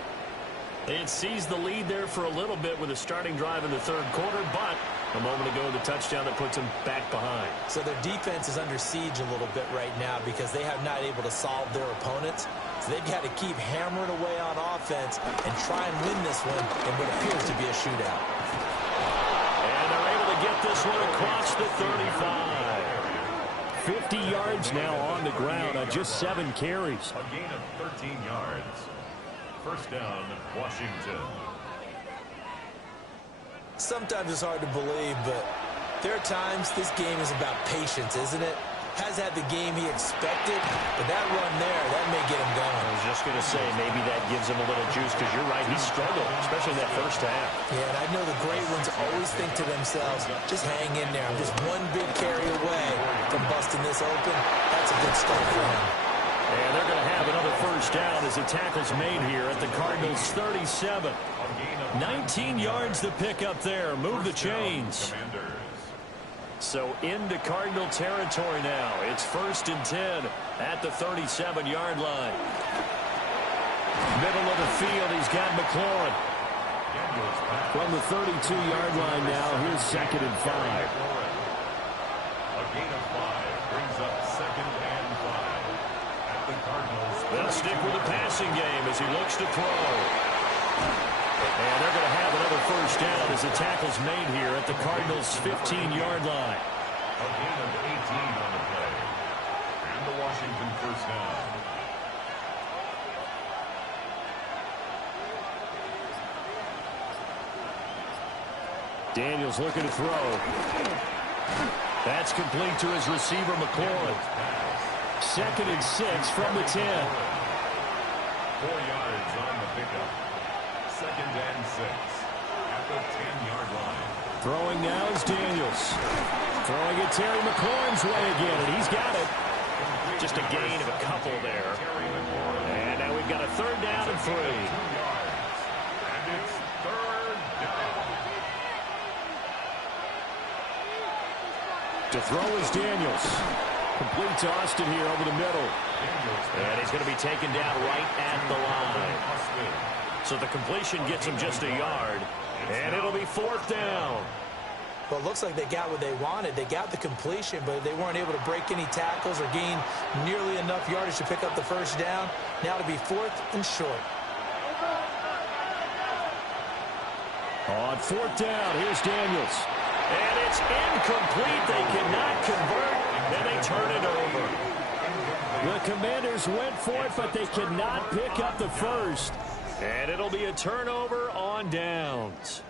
They had seized the lead there for a little bit with a starting drive in the 3rd quarter, but a moment ago, the touchdown that puts them back behind. So their defense is under siege a little bit right now because they have not able to solve their opponents. So they've got to keep hammering away on offense and try and win this one in what appears to be a shootout. And they're able to get this one across the 35. 50 yards now on the ground on just 7 carries. A gain of 13 yards. First down, Washington. Sometimes it's hard to believe, but there are times this game is about patience, isn't it? Has had the game he expected, but that run there, that may get him going. I was just going to say, maybe that gives him a little juice, because you're right, he struggled, especially that first half. Yeah, and I know the great ones always think to themselves, just hang in there. I'm just one big carry away from busting this open. That's a good start for him. And they're going to have another first down as the tackle's made here at the Cardinals' 37. 19 yards to pick up there. Move the chains. So into Cardinal territory now. It's 1st and 10 at the 37-yard line. Middle of the field, he's got McLaurin. From the 32-yard line now, here's 2nd and 5. A gain of 5 brings up 2nd and 5. They'll stick with the passing game as he looks to throw. And they're going to have another first down as the tackle's made here at the Cardinals' 15-yard line. A gain of 18 on the play. And the Washington first down. Daniels looking to throw. That's complete to his receiver, McLaurin. 2nd and 6 from the 10. 4 yards on the pickup. 2nd and 6 at the 10-yard line. Throwing now is Daniels. Throwing it Terry McLaurin's way again, and he's got it. Just a gain of a couple there. And now we've got a 3rd down and 3. And it's 3rd down. To throw is Daniels. Complete to Austin here over the middle. And he's going to be taken down right at the line. So the completion gets him just a yard. And it'll be 4th down. Well, it looks like they got what they wanted. They got the completion, but they weren't able to break any tackles or gain nearly enough yardage to pick up the first down. Now to be 4th and short. On 4th down, here's Daniels. And it's incomplete. They cannot convert, and they turn it over. The Commanders went for it, but they cannot pick up the first. And it'll be a turnover on downs.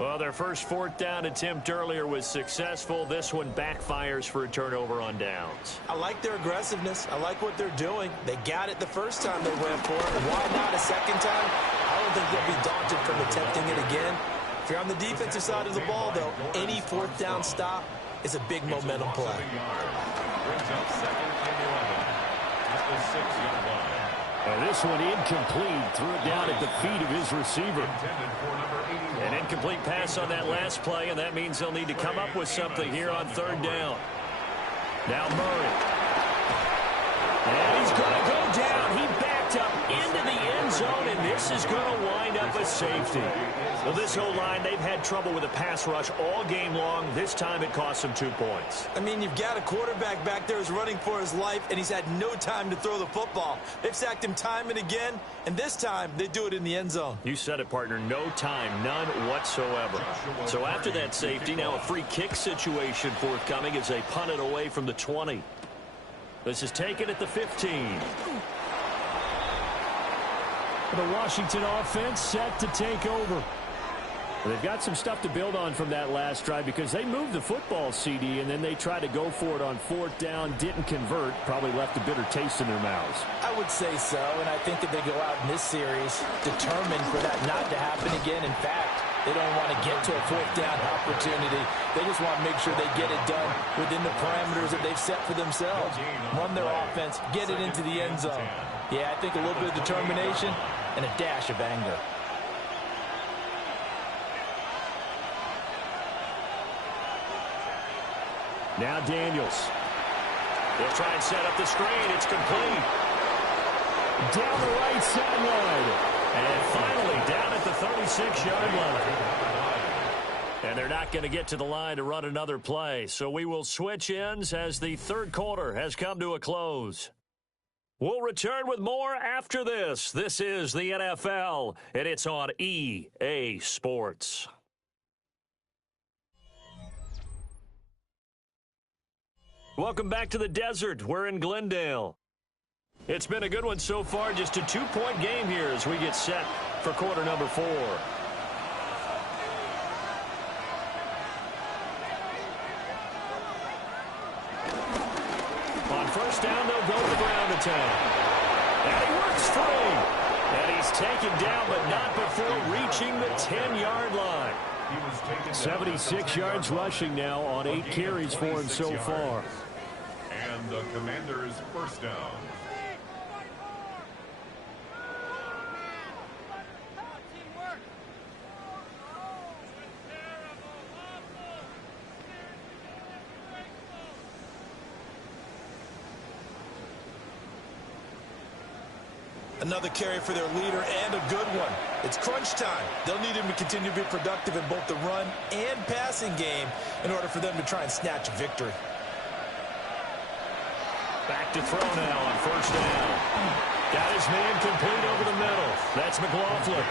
Well, their first 4th down attempt earlier was successful. This one backfires for a turnover on downs. I like their aggressiveness. I like what they're doing. They got it the first time they went for it. Why not a second time? I don't think they'll be daunted from attempting it again. If you're on the defensive side of the ball, though, any 4th down stop is a big momentum play. Brings up 2nd and 11 at the 6-yard line. And this one incomplete. Threw it down at the feet of his receiver. An incomplete pass on that last play, and that means they'll need to come up with something here on 3rd down. Now Murray. And he's going to go down. He backed up into the safety. Well, this O-line, they've had trouble with a pass rush all game long. This time it cost them 2 points. I mean, you've got a quarterback back there who's running for his life, and he's had no time to throw the football. They've sacked him time and again, and this time they do it in the end zone. You said it, partner. No time, none whatsoever. So after that safety, now a free kick situation forthcoming as they punt it away from the 20. This is taken at the 15. The Washington offense set to take over. They've got some stuff to build on from that last drive because they moved the football, CD, and then they tried to go for it on 4th down, didn't convert, probably left a bitter taste in their mouths. I would say so, and I think that they go out in this series determined for that not to happen again. In fact, they don't want to get to a 4th down opportunity. They just want to make sure they get it done within the parameters that they've set for themselves. Run their offense, get it into the end zone. Yeah, I think a little bit of determination and a dash of anger. Now Daniels. They'll try and set up the screen. It's complete. Down the right sideline. And finally down at the 36-yard line. And they're not going to get to the line to run another play. So we will switch ends as the third quarter has come to a close. We'll return with more after this. This is the NFL, and it's on EA Sports. Welcome back to the desert. We're in Glendale. It's been a good one so far. Just a 2-point game here as we get set for quarter number 4. On first down, they'll go to the ground attack. And he works free. And he's taken down, but not before reaching the 10-yard line. 76 yards rushing now on 8 carries for him so far. And the Commanders' first down. Another carry for their leader and a good one. It's crunch time. They'll need him to continue to be productive in both the run and passing game in order for them to try and snatch a victory. Back to throw now on first down. Got his man complete over the middle. That's McLaughlin.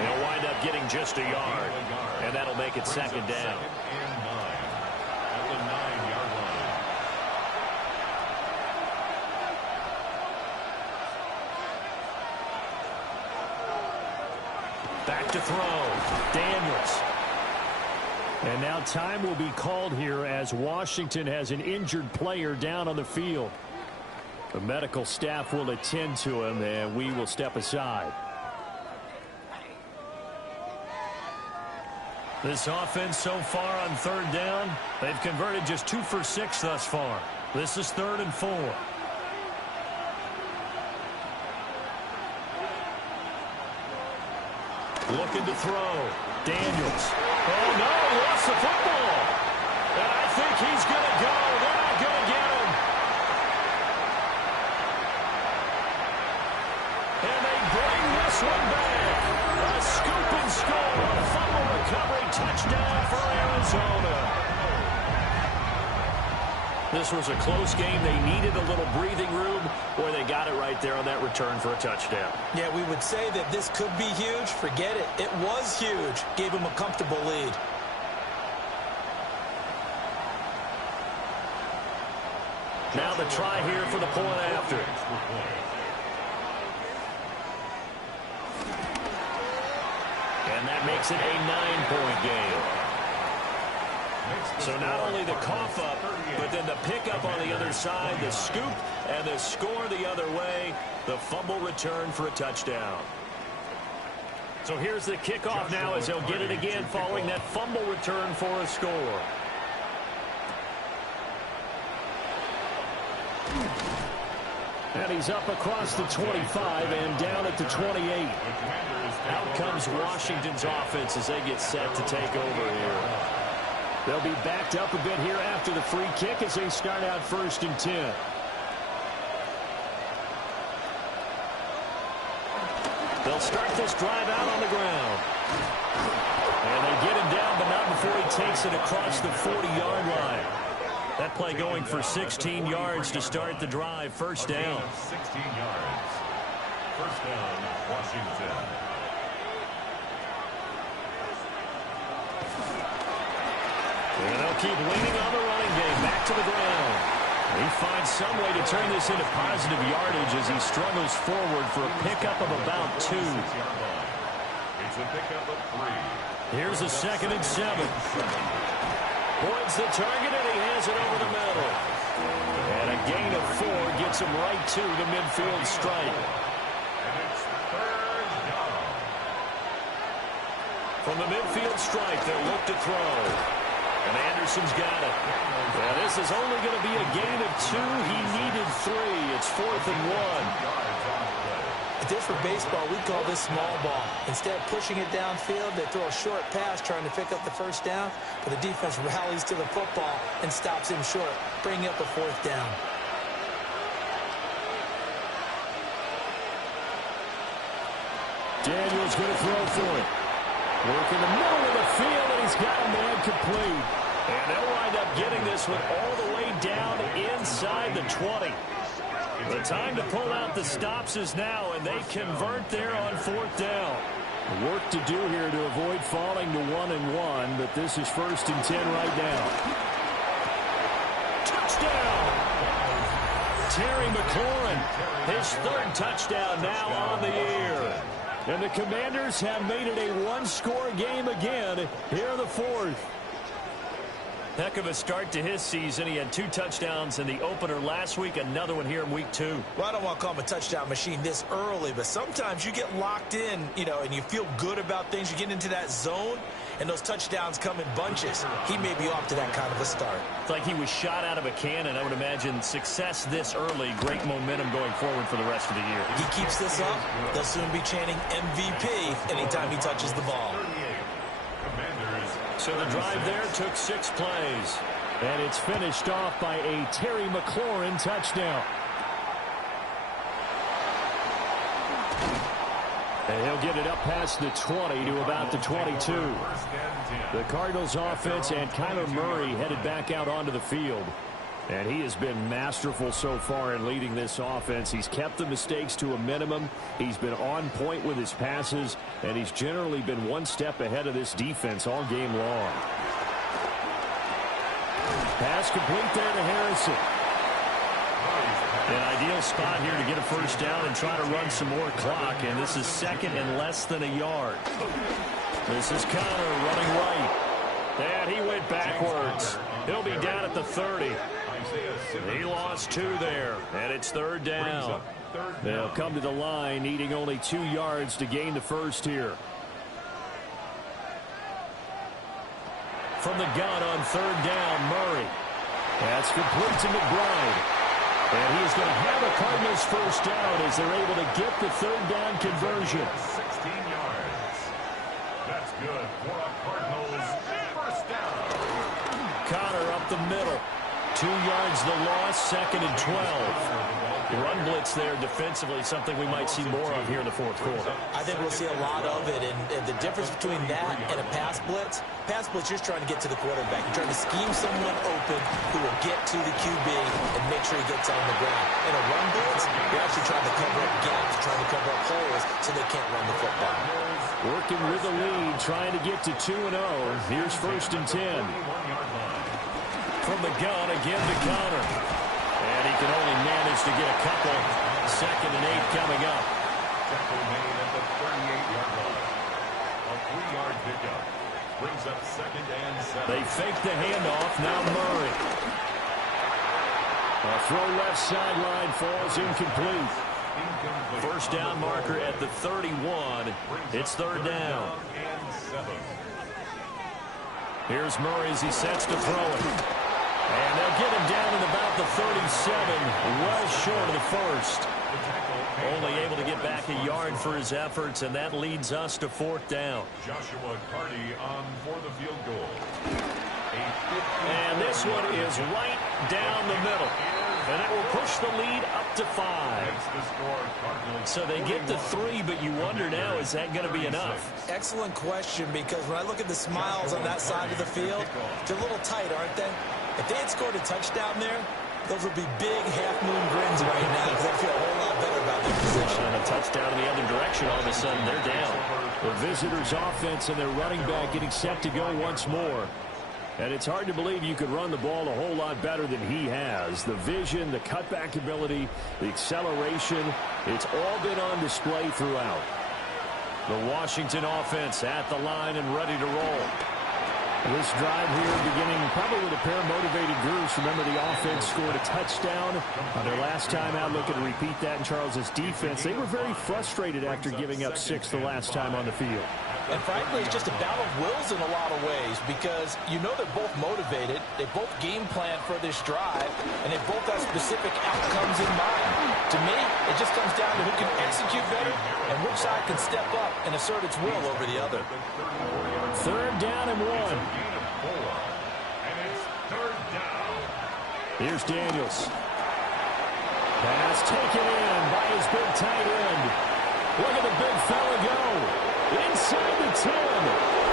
He'll wind up getting just a yard. And that'll make it second down. At the 9-yard line. Back to throw. Daniels. And now time will be called here as Washington has an injured player down on the field. The medical staff will attend to him, and we will step aside. This offense so far on third down, they've converted just 2 for 6 thus far. This is 3rd and 4. Looking to throw. Daniels. Oh, no, he lost the football. And I think he's going to go. They're not going to get him. And they bring this one back. A scoop and score. A fumble recovery touchdown for Arizona. This was a close game. They needed a little breathing room, or they got it right there on that return for a touchdown. Yeah, we would say that this could be huge. Forget it. It was huge. Gave him a comfortable lead. Now the try here for the point after. And that makes it a 9-point game. So not only the cough up, but then the pickup on the other side, the scoop, and the score the other way, the fumble return for a touchdown. So here's the kickoff now as they'll get it again following that fumble return for a score. And he's up across the 25 and down at the 28. Out comes Washington's offense as they get set to take over here. They'll be backed up a bit here after the free kick as they start out 1st and 10. They'll start this drive out on the ground. And they get him down, but not before he takes it across the 40-yard line. That play going for 16 yards to start the drive. First down. 16 yards. First down, Washington. And they'll keep leaning on the running game. Back to the ground. He finds some way to turn this into positive yardage as he struggles forward for a pickup of about 2. It's a pickup of 3. Here's a 2nd and 7. Points the target, and he has it over the middle. And a gain of 4 gets him right to the midfield stripe. And it's 3rd down. From the midfield stripe, they'll look to throw. And Anderson's got it. Well, this is only going to be a gain of 2. He needed 3. It's 4th and 1. If this were baseball, we'd call this small ball. Instead of pushing it downfield, they throw a short pass trying to pick up the first down, but the defense rallies to the football and stops him short, bringing up a 4th down. Daniel's going to throw for it. Work in the middle of the field, and he's got a man complete. And they'll wind up getting this one all the way down inside the 20. The time to pull out the stops is now, and they convert there on 4th down. Work to do here to avoid falling to 1-1, but this is 1st and 10 right now. Touchdown! Terry McLaurin, his 3rd touchdown now on the year. And the Commanders have made it a 1-score game again here in the 4th. Heck of a start to his season. He had 2 touchdowns in the opener last week, another one here in week 2. Well, I don't want to call him a touchdown machine this early, but sometimes you get locked in, and you feel good about things. You get into that zone, and those touchdowns come in bunches. He may be off to that kind of a start. It's like he was shot out of a cannon. I would imagine success this early, great momentum going forward for the rest of the year. He keeps this up, they'll soon be chanting MVP anytime he touches the ball. So the drive there took 6 plays. And it's finished off by a Terry McLaurin touchdown. And he'll get it up past the 20 to about the 22. The Cardinals offense and Kyler Murray headed back out onto the field. And he has been masterful so far in leading this offense. He's kept the mistakes to a minimum. He's been on point with his passes, and he's generally been one step ahead of this defense all game long. Pass complete there to Harrison. An ideal spot here to get a first down and try to run some more clock, and this is 2nd and less than a yard. This is Connor running right. And he went backwards. He'll be down at the 30. He lost 2 there, and it's 3rd down. They'll come to the line, needing only 2 yards to gain the first here. From the gun on 3rd down, Murray. That's complete to McBride. And he is going to have a Cardinals first down as they're able to get the 3rd down conversion. 16 yards. That's good for a Cardinals first down. Connor up the middle. 2 yards the loss, 2nd and 12. Run blitz there defensively, something we might see more of here in the 4th quarter. I think we'll see a lot of it, and the difference between that and a pass blitz, you're trying to get to the quarterback. You're trying to scheme someone open who will get to the QB and make sure he gets on the ground. In a run blitz, you're actually trying to cover up gaps, trying to cover up holes so they can't run the football. Working with the lead, trying to get to 2-0. Here's 1st and 10. From the gun, again to Connor. And he can only manage to get a couple. 2nd and 8 coming up. Tackle made at the 38-yard line. A 3-yard pickup. Brings up 2nd and 7. They fake the handoff. Now Murray. A throw left sideline falls incomplete. First down marker at the 31. It's 3rd down. Here's Murray as he sets to throw it. And they'll get him down at about the 37, well short of the first. Only able to get back a yard for his efforts, and that leads us to 4th down. Joshua Carty on for the field goal. And this one is right down the middle. And it will push the lead up to 5. So they get to 3, but you wonder now, is that going to be enough? Excellent question, because when I look at the smiles on that side of the field, they're a little tight, aren't they? If they had scored a touchdown there, those would be big half-moon grins right now, because they feel a whole lot better about their position. And a touchdown in the other direction, all of a sudden they're down. The visitors' offense and their running back getting set to go once more. And it's hard to believe you could run the ball a whole lot better than he has. The vision, the cutback ability, the acceleration, it's all been on display throughout. The Washington offense at the line and ready to roll. This drive here beginning probably with a pair of motivated groups. Remember, the offense scored a touchdown on their last time out. Looking to repeat that in Charles's defense. They were very frustrated after giving up 6 the last time on the field. And frankly, it's just a battle of wills in a lot of ways, because you know they're both motivated, they both game plan for this drive, and they both have specific outcomes in mind. To me, it just comes down to who can execute better and which side can step up and assert its will over the other. 3rd down and 1. And it's 3rd down. Here's Daniels. Pass taken in by his big tight end. Look at the big fella go. Inside the 10.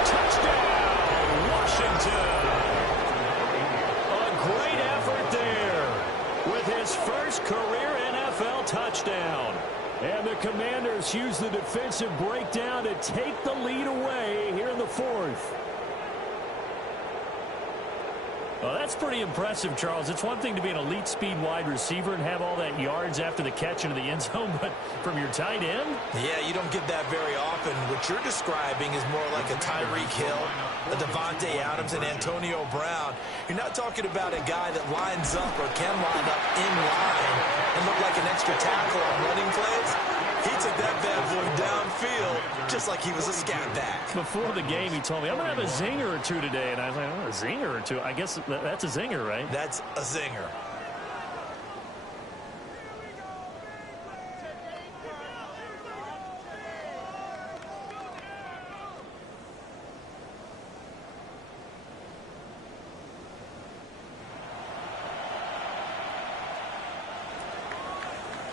Touchdown, Washington. A great effort there with his first career NFL touchdown. And the Commanders use the defensive breakdown to take the lead away here in the 4th. Well, that's pretty impressive, Charles. It's one thing to be an elite speed wide receiver and have all that yards after the catch into the end zone, but from your tight end? Yeah, you don't get that very often. What you're describing is more like a Tyreek Hill, a Devontae Adams, and Antonio Brown. You're not talking about a guy that lines up or can line up in line and look like an extra tackle on running plays. He took that bad boy downfield just like he was a scat back. Before the game, he told me, I'm going to have a zinger or two today. And I was like, oh, a zinger or two? I guess that's a zinger, right? That's a zinger.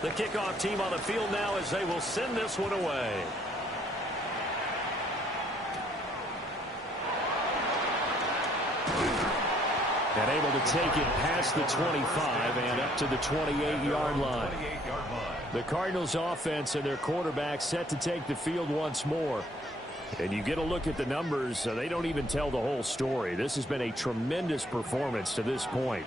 The kickoff team on the field now as they will send this one away. And able to take it past the 25 and up to the 28-yard line. The Cardinals offense and their quarterback set to take the field once more. And you get a look at the numbers, they don't even tell the whole story. This has been a tremendous performance to this point.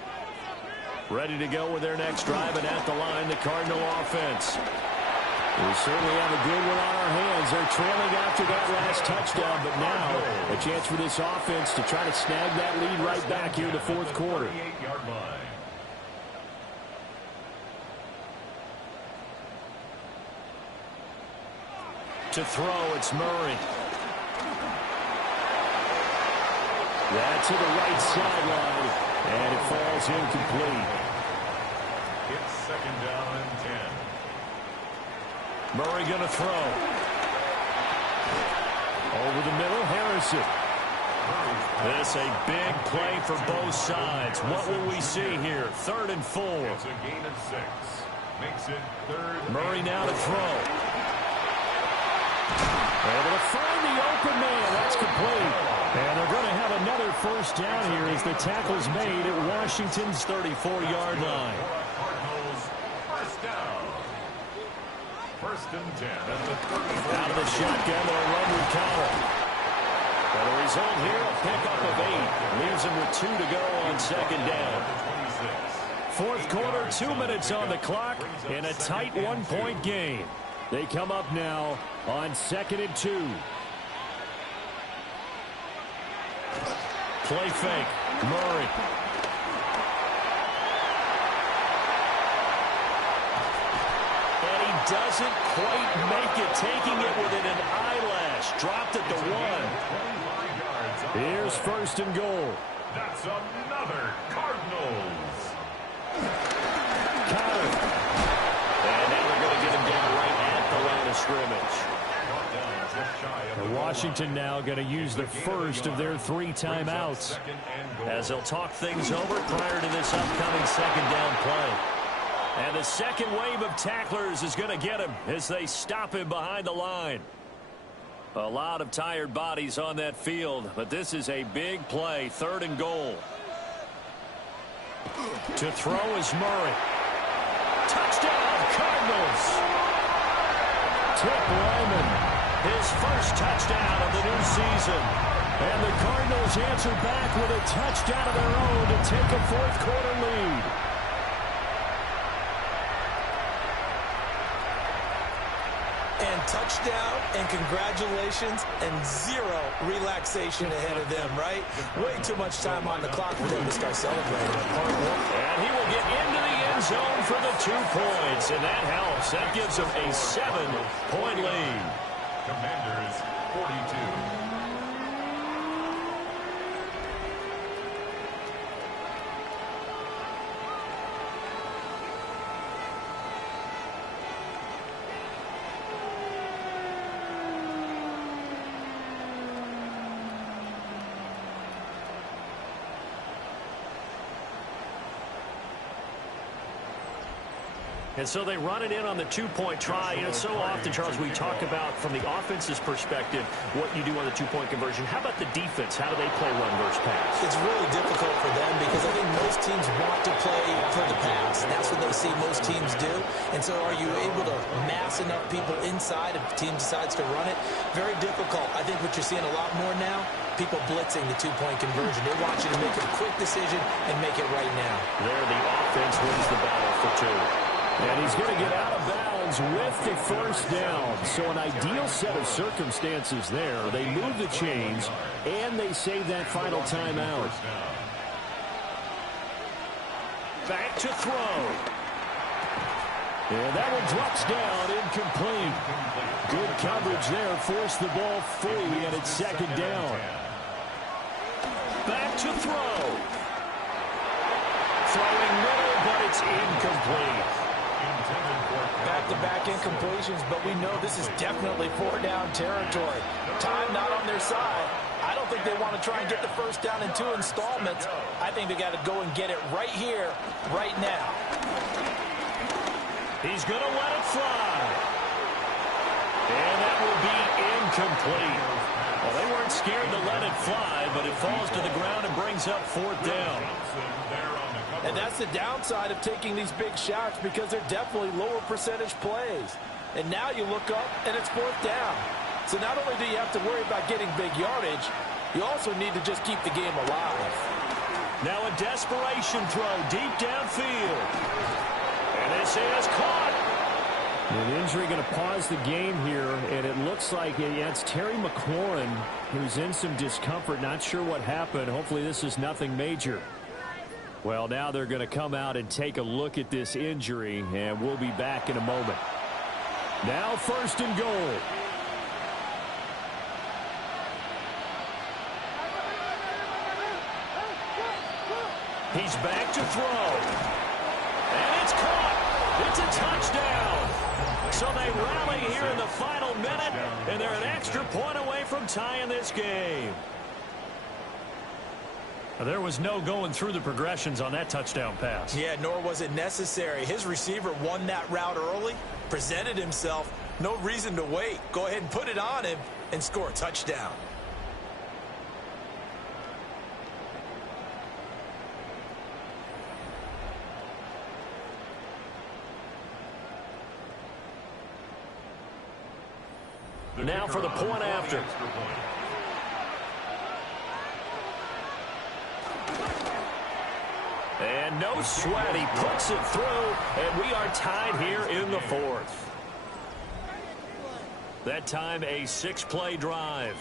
Ready to go with their next drive, and at the line, the Cardinal offense. We certainly have a good one on our hands. They're trailing after that last touchdown, but now a chance for this offense to try to snag that lead right back here in the 4th quarter. To throw, it's Murray. That's to the right sideline, and it falls incomplete. It's 2nd down and 10. Murray going to throw. Over the middle, Harrison. This a big play for both sides. What will we see here? 3rd and 4. It's a gain of 6. Makes it 3rd. Murray now to throw. Able to find the open man. That's complete. And they're going to have another 1st down here as the tackle's made at Washington's 34-yard line. Cardinals, 1st down. 1st and 10 at the 34. Out of the shotgun, they'll run with counter. And the result here, a pickup of 8. Leaves them with 2 to go on 2nd down. 4th quarter, 2 minutes on the clock, and a tight 1-point game. They come up now on 2nd and 2. Play fake. Murray. And he doesn't quite make it, taking it within an eyelash. Dropped it to 1. Here's 1st and goal. That's another Cardinals. Counter. And now they're going to get him down right at the line of scrimmage. And Washington now going to use the first of their 3 timeouts as they'll talk things over prior to this upcoming 2nd down play. And the second wave of tacklers is going to get him as they stop him behind the line. A lot of tired bodies on that field, but this is a big play, 3rd and goal. To throw is Murray. Touchdown, Cardinals. Tip Lyman, his first touchdown of the new season. And the Cardinals answer back with a touchdown of their own to take a 4th quarter lead. And touchdown, and congratulations, and 0 relaxation ahead of them, right? Way too much time on the clock for them to start celebrating. And he will get into the end zone for the 2 points, and that helps. That gives them a 7-point lead. Commanders 42. And so they run it in on the 2-point try. You know, so often, Charles, we talk about from the offense's perspective what you do on the 2-point conversion. How about the defense? How do they play run versus pass? It's really difficult for them because I think most teams want to play for the pass. That's what they see most teams do. And so are you able to mass enough people inside if the team decides to run it? Very difficult. I think what you're seeing a lot more now, people blitzing the 2-point conversion. They want you to make a quick decision and make it right now. There, the offense wins the battle for 2. And he's going to get out of bounds with the first down. So an ideal set of circumstances there. They move the chains, and they save that final timeout. Back to throw. And that one drops down, incomplete. Good coverage there, forced the ball free, and it's 2nd down. Back to throw. Throwing middle, but it's incomplete. Back-to-back incompletions, but we know this is definitely 4-down territory. Time not on their side. I don't think they want to try and get the first down in 2 installments. I think they got to go and get it right here, right now. He's going to let it fly. And that will be incomplete. Well, they weren't scared to let it fly, but it falls to the ground and brings up 4th down. And that's the downside of taking these big shots because they're definitely lower percentage plays. And now you look up, and it's 4th down. So not only do you have to worry about getting big yardage, you also need to just keep the game alive. Now a desperation throw deep downfield. And this is caught. An injury going to pause the game here, and it looks like it's Terry McLaurin who's in some discomfort. Not sure what happened. Hopefully this is nothing major. Well, now they're going to come out and take a look at this injury, and we'll be back in a moment. Now 1st and goal. He's back to throw. And it's caught. It's a touchdown. So they rally here in the final minute, and they're an extra point away from tying this game. There was no going through the progressions on that touchdown pass. Yeah, nor was it necessary. His receiver won that route early, presented himself. No reason to wait. Go ahead and put it on him and score a touchdown. Now for the point after. And no sweat, he puts it through, and we are tied here in the 4th. That time a 6-play drive.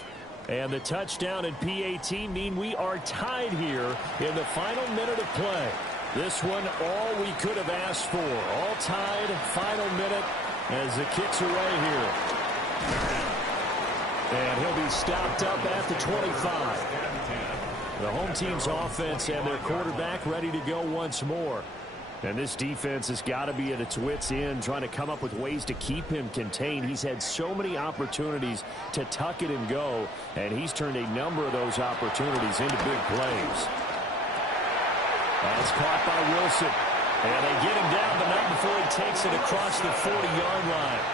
And the touchdown and PAT mean we are tied here in the final minute of play. This one all we could have asked for. All tied, final minute as the kick's away here. And he'll be stopped up at the 25. The home team's offense and their quarterback ready to go once more. And this defense has got to be at its wits' end, trying to come up with ways to keep him contained. He's had so many opportunities to tuck it and go, and he's turned a number of those opportunities into big plays. That's caught by Wilson. And they get him down, but not before he takes it across the 40-yard line.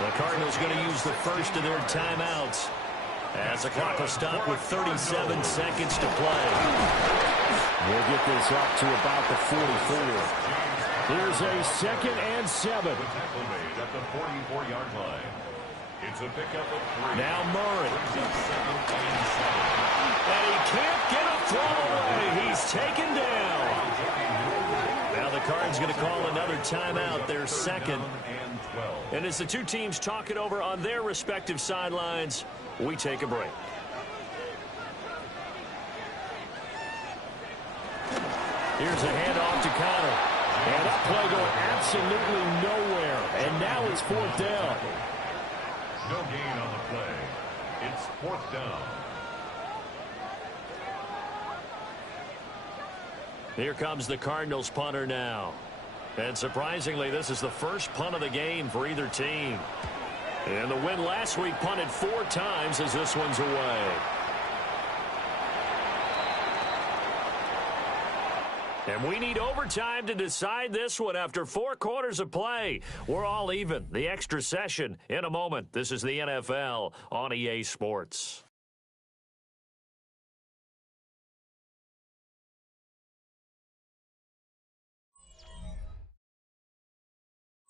The Cardinals going to use the first of their timeouts as the clock will stop with 37 seconds to play. We'll get this up to about the 44. Here's a 2nd and 7. The tackle made at the 44-yard line. It's a pickup of 3. Now Murray. And he can't get a throw away. He's taken down. Now the Cards going to call another timeout, their second. And as the two teams talk it over on their respective sidelines, we take a break. Here's a handoff to Connor. And that play going absolutely nowhere. And now it's 4th down. No gain on the play. It's 4th down. Here comes the Cardinals punter now. And surprisingly, this is the first punt of the game for either team. And the win last week punted 4 times as this one's away. And we need overtime to decide this one after 4 quarters of play. We're all even. The extra session in a moment. This is the NFL on EA Sports.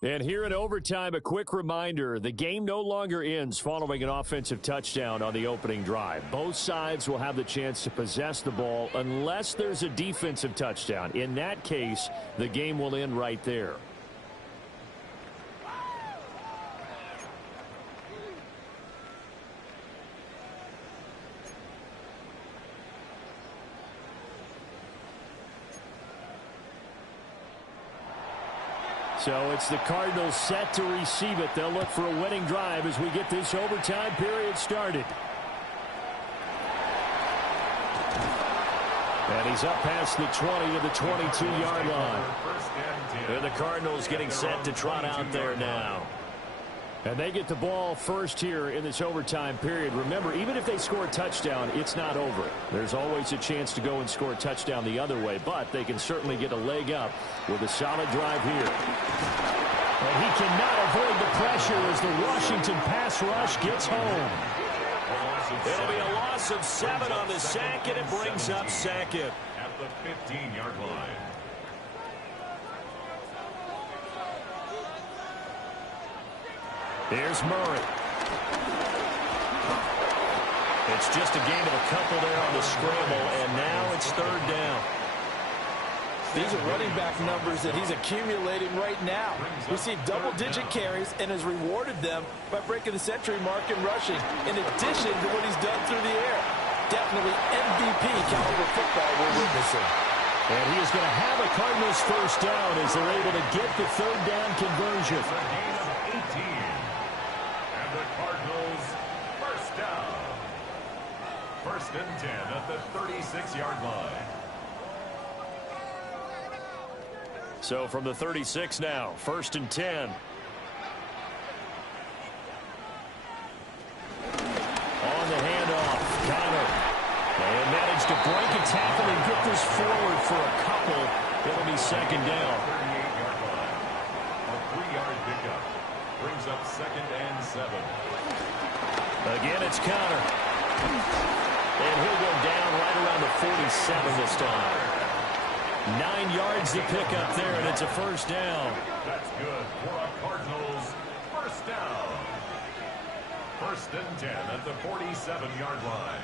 And here in overtime, a quick reminder, the game no longer ends following an offensive touchdown on the opening drive. Both sides will have the chance to possess the ball unless there's a defensive touchdown. In that case, the game will end right there. So it's the Cardinals set to receive it. They'll look for a winning drive as we get this overtime period started. And he's up past the 20 to the 22-yard line. And the Cardinals getting set to trot out there now. And they get the ball first here in this overtime period. Remember, even if they score a touchdown, it's not over. There's always a chance to go and score a touchdown the other way, but they can certainly get a leg up with a solid drive here. And he cannot avoid the pressure as the Washington pass rush gets home. It'll be a loss of 7 on the sack, and it brings up 2nd. At the 15-yard line. Here's Murray. It's just a gain of a couple there on the scramble, and now it's 3rd down. These are running back numbers that he's accumulating right now. Received double-digit carries and has rewarded them by breaking the century mark in rushing, in addition to what he's done through the air. Definitely MVP caliber football we're witnessing. And he is going to have a Cardinals first down as they're able to get the 3rd down conversion. A gain of 18. And the Cardinals first down. 1st and 10 at the 36-yard line. So from the 36 now, 1st and 10. On the handoff, Connor. And managed to break a tackle and get this forward for a couple. It'll be 2nd down. 38-yard line. A 3-yard pickup. Brings up 2nd and 7. Again, it's Connor. And he'll go down right around the 47 this time. 9 yards to pick up there, and it's a first down. That's good for a Cardinals first down. 1st and 10 at the 47-yard line.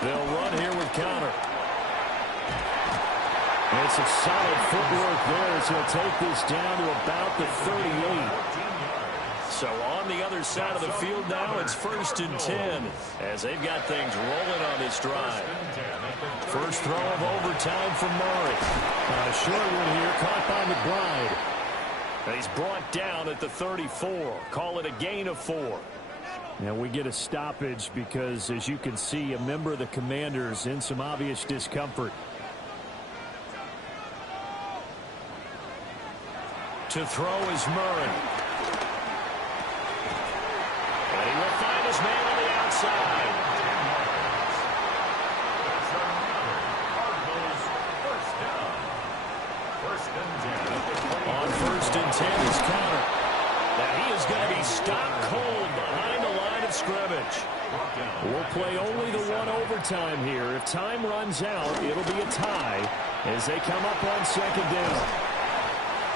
They'll run here with Connor. And some solid footwork there as he'll take this down to about the 38. So on the other side of the field now, it's 1st and 10 as they've got things rolling on this drive. First throw of overtime for Murray. A short one here, caught by McBride. And he's brought down at the 34. Call it a gain of 4. Now we get a stoppage because, as you can see, a member of the Commanders in some obvious discomfort. To throw is Murray. And he will find his man on the outside. and 10 is counter. Now he is going to be stopped cold behind the line of scrimmage. We'll play only the one overtime here. If time runs out, it'll be a tie as they come up on second down.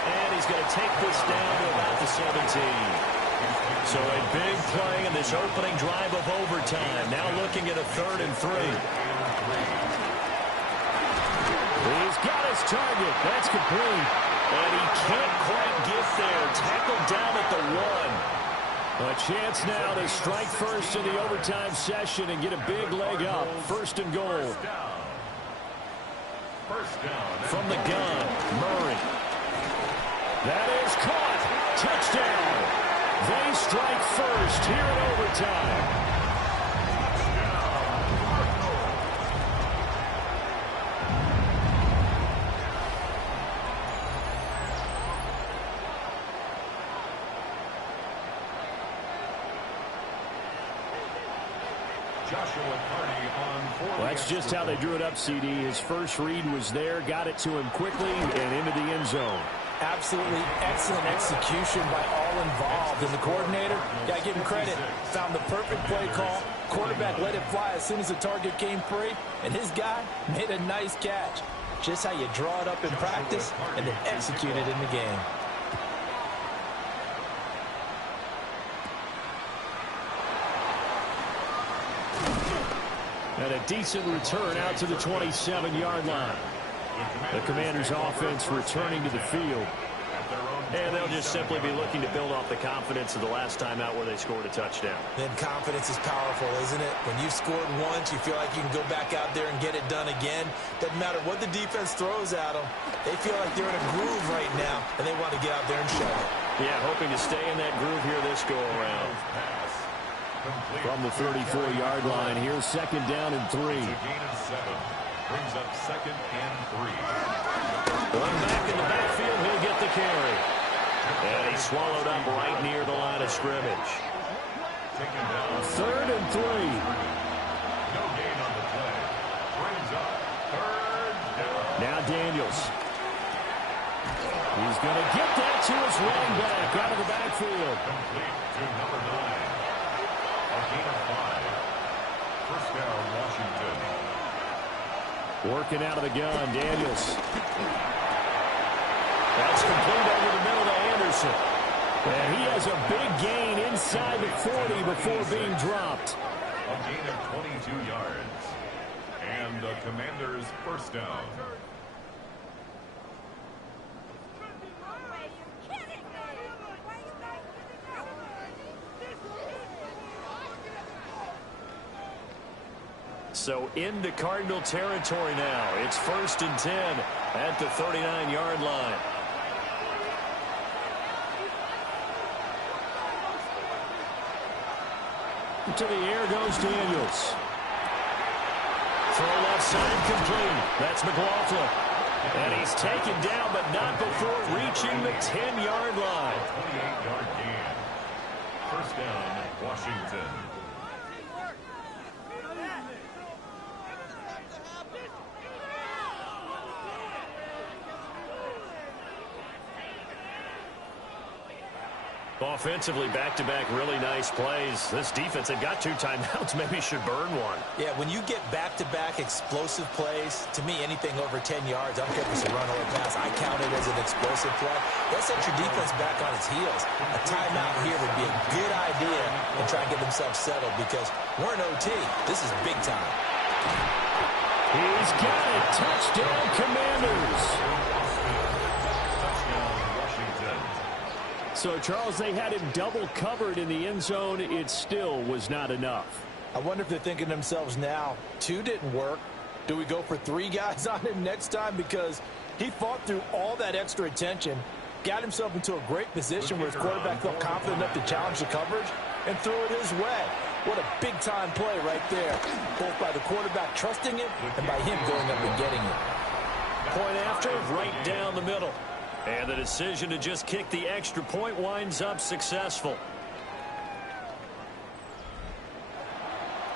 And he's going to take this down to about the 17. So a big play in this opening drive of overtime. Now looking at a 3rd and 3. He's got his target. That's complete. And he can't quite get there. Tackled down at the 1. A chance now to strike first in the overtime session and get a big leg up. 1st and goal. From the gun, Murray. That is caught. Touchdown. They strike first here in overtime. Well, that's just how they drew it up, CD. His first read was there, got it to him quickly, and into the end zone. Absolutely excellent execution by all involved. And the coordinator, got to give him credit, found the perfect play call. Quarterback let it fly as soon as the target came free, and his guy made a nice catch. Just how you draw it up in practice and then execute it in the game. And a decent return out to the 27-yard line. The Commanders' offense returning to the field. And they'll just simply be looking to build off the confidence of the last time out where they scored a touchdown. Then confidence is powerful, isn't it? When you've scored once, you feel like you can go back out there and get it done again. Doesn't matter what the defense throws at them. They feel like they're in a groove right now, and they want to get out there and show it. Yeah, hoping to stay in that groove here this go-around. From the 34-yard line, here's 2nd down and 3. Gain of 7. Brings up 2nd and 3. Going back in the backfield, he'll get the carry. And he's swallowed up right near the line of scrimmage. 3rd and 3. No gain on the play. Brings up 3rd down. Now Daniels. He's going to get that to his running back out of the backfield. Complete to number 9. A gain of 5. 1st down, Washington. Working out of the gun, Daniels. That's complete over the middle to Anderson. And he has a big gain inside the 40 before being dropped. A gain of 22 yards. And the Commanders' 1st down. So into Cardinal territory now. It's 1st and 10 at the 39-yard line. To the air goes Daniels. Throw left side complete. That's McLaughlin. And he's taken down, but not before reaching the 10-yard line. 28-yard gain. 1st down, Washington. Offensively, back-to-back really nice plays. This defense, they've got 2 timeouts, maybe should burn one. Yeah, when you get back-to-back explosive plays, to me, anything over 10 yards, I don't care if it's a run or a pass, I count it as an explosive play. That sets your defense back on its heels. A timeout here would be a good idea and try and get themselves settled because we're in OT. This is big time. He's got it. Touchdown, Commanders. So, Charles, they had him double covered in the end zone. It still was not enough. I wonder if they're thinking to themselves now, 2 didn't work. Do we go for 3 guys on him next time? Because he fought through all that extra attention, got himself into a great position where his quarterback felt confident enough to challenge the coverage and threw it his way. What a big-time play right there, both by the quarterback trusting it and by him going up and getting it. Point after, right down the middle. And the decision to just kick the extra point winds up successful.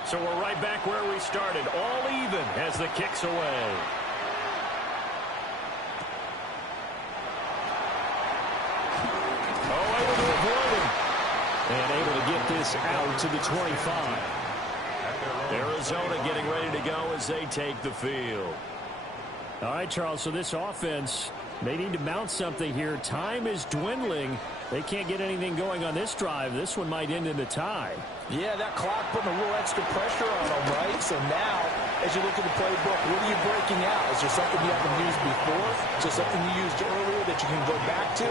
So we're right back where we started, all even as the kick's away. And able to get this out to the 25. Arizona getting ready to go as they take the field. All right, Charles, so this offense, they need to mount something here. Time is dwindling. They can't get anything going on this drive. This one might end in a tie. Yeah, that clock putting a little extra pressure on them, right? So now, as you look at the playbook, what are you breaking out? Is there something you haven't used before? Is there something you used earlier that you can go back to?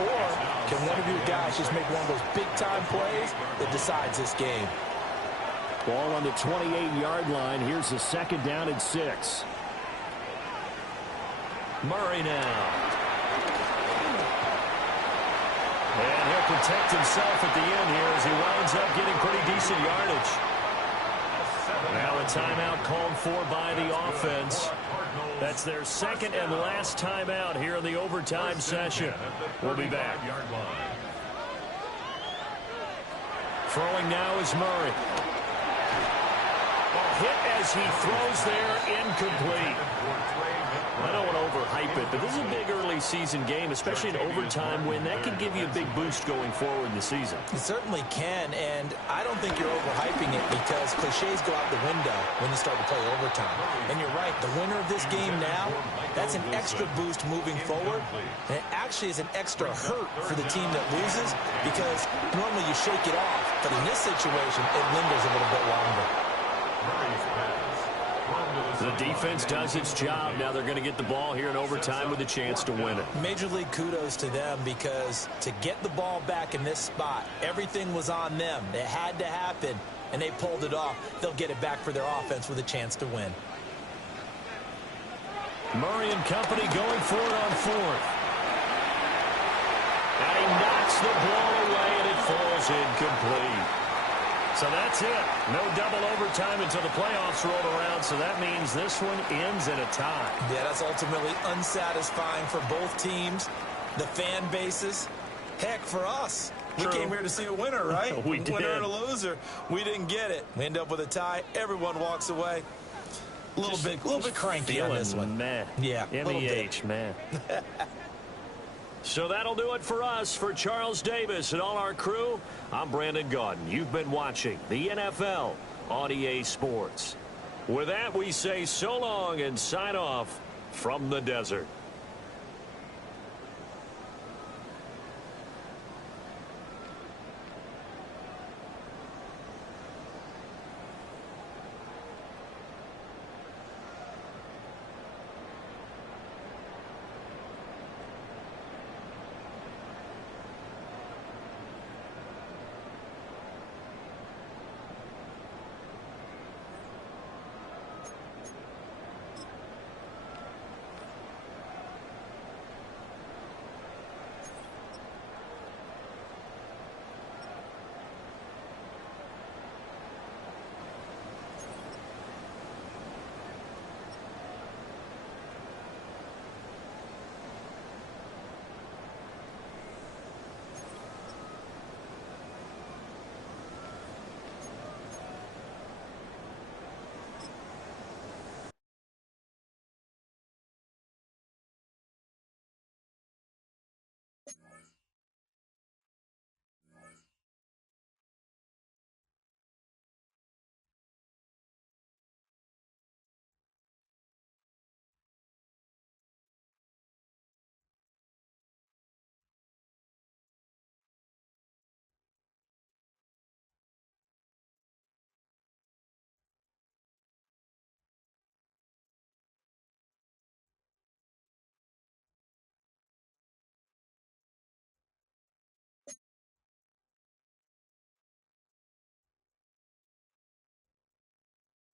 Or can one of your guys just make one of those big-time plays that decides this game? Ball on the 28-yard line. Here's the 2nd down and 6. Murray now. And he'll protect himself at the end here as he winds up getting pretty decent yardage. Now a timeout called for by the offense. That's their 2nd and last timeout here in the overtime session. We'll be back. Throwing now is Murray. Hit as he throws there, incomplete. I don't want to overhype it, but this is a big early season game, especially an overtime win. That could give you a big boost going forward in the season. It certainly can, and I don't think you're overhyping it because cliches go out the window when you start to play overtime. And you're right, the winner of this game now, that's an extra boost moving forward. And it actually is an extra hurt for the team that loses because normally you shake it off, but in this situation, it lingers a little bit longer. The defense does its job. Now they're going to get the ball here in overtime with a chance to win it. Major league kudos to them because to get the ball back in this spot, everything was on them. It had to happen, and they pulled it off. They'll get it back for their offense with a chance to win. Murray and company going for it on 4th. And he knocks the ball away, and it falls incomplete. So that's it. No double overtime until the playoffs roll around, so that means this one ends in a tie. Yeah, that's ultimately unsatisfying for both teams, the fan bases. Heck, for us. True. We came here to see a winner, right? We did. Winner and a loser. We didn't get it. We end up with a tie. Everyone walks away. A little bit cranky on this one. Man. Yeah, MEH, man. So that'll do it for us. For Charles Davis and all our crew, I'm Brandon Gaudin. You've been watching the NFL on EA Sports. With that, we say so long and sign off from the desert.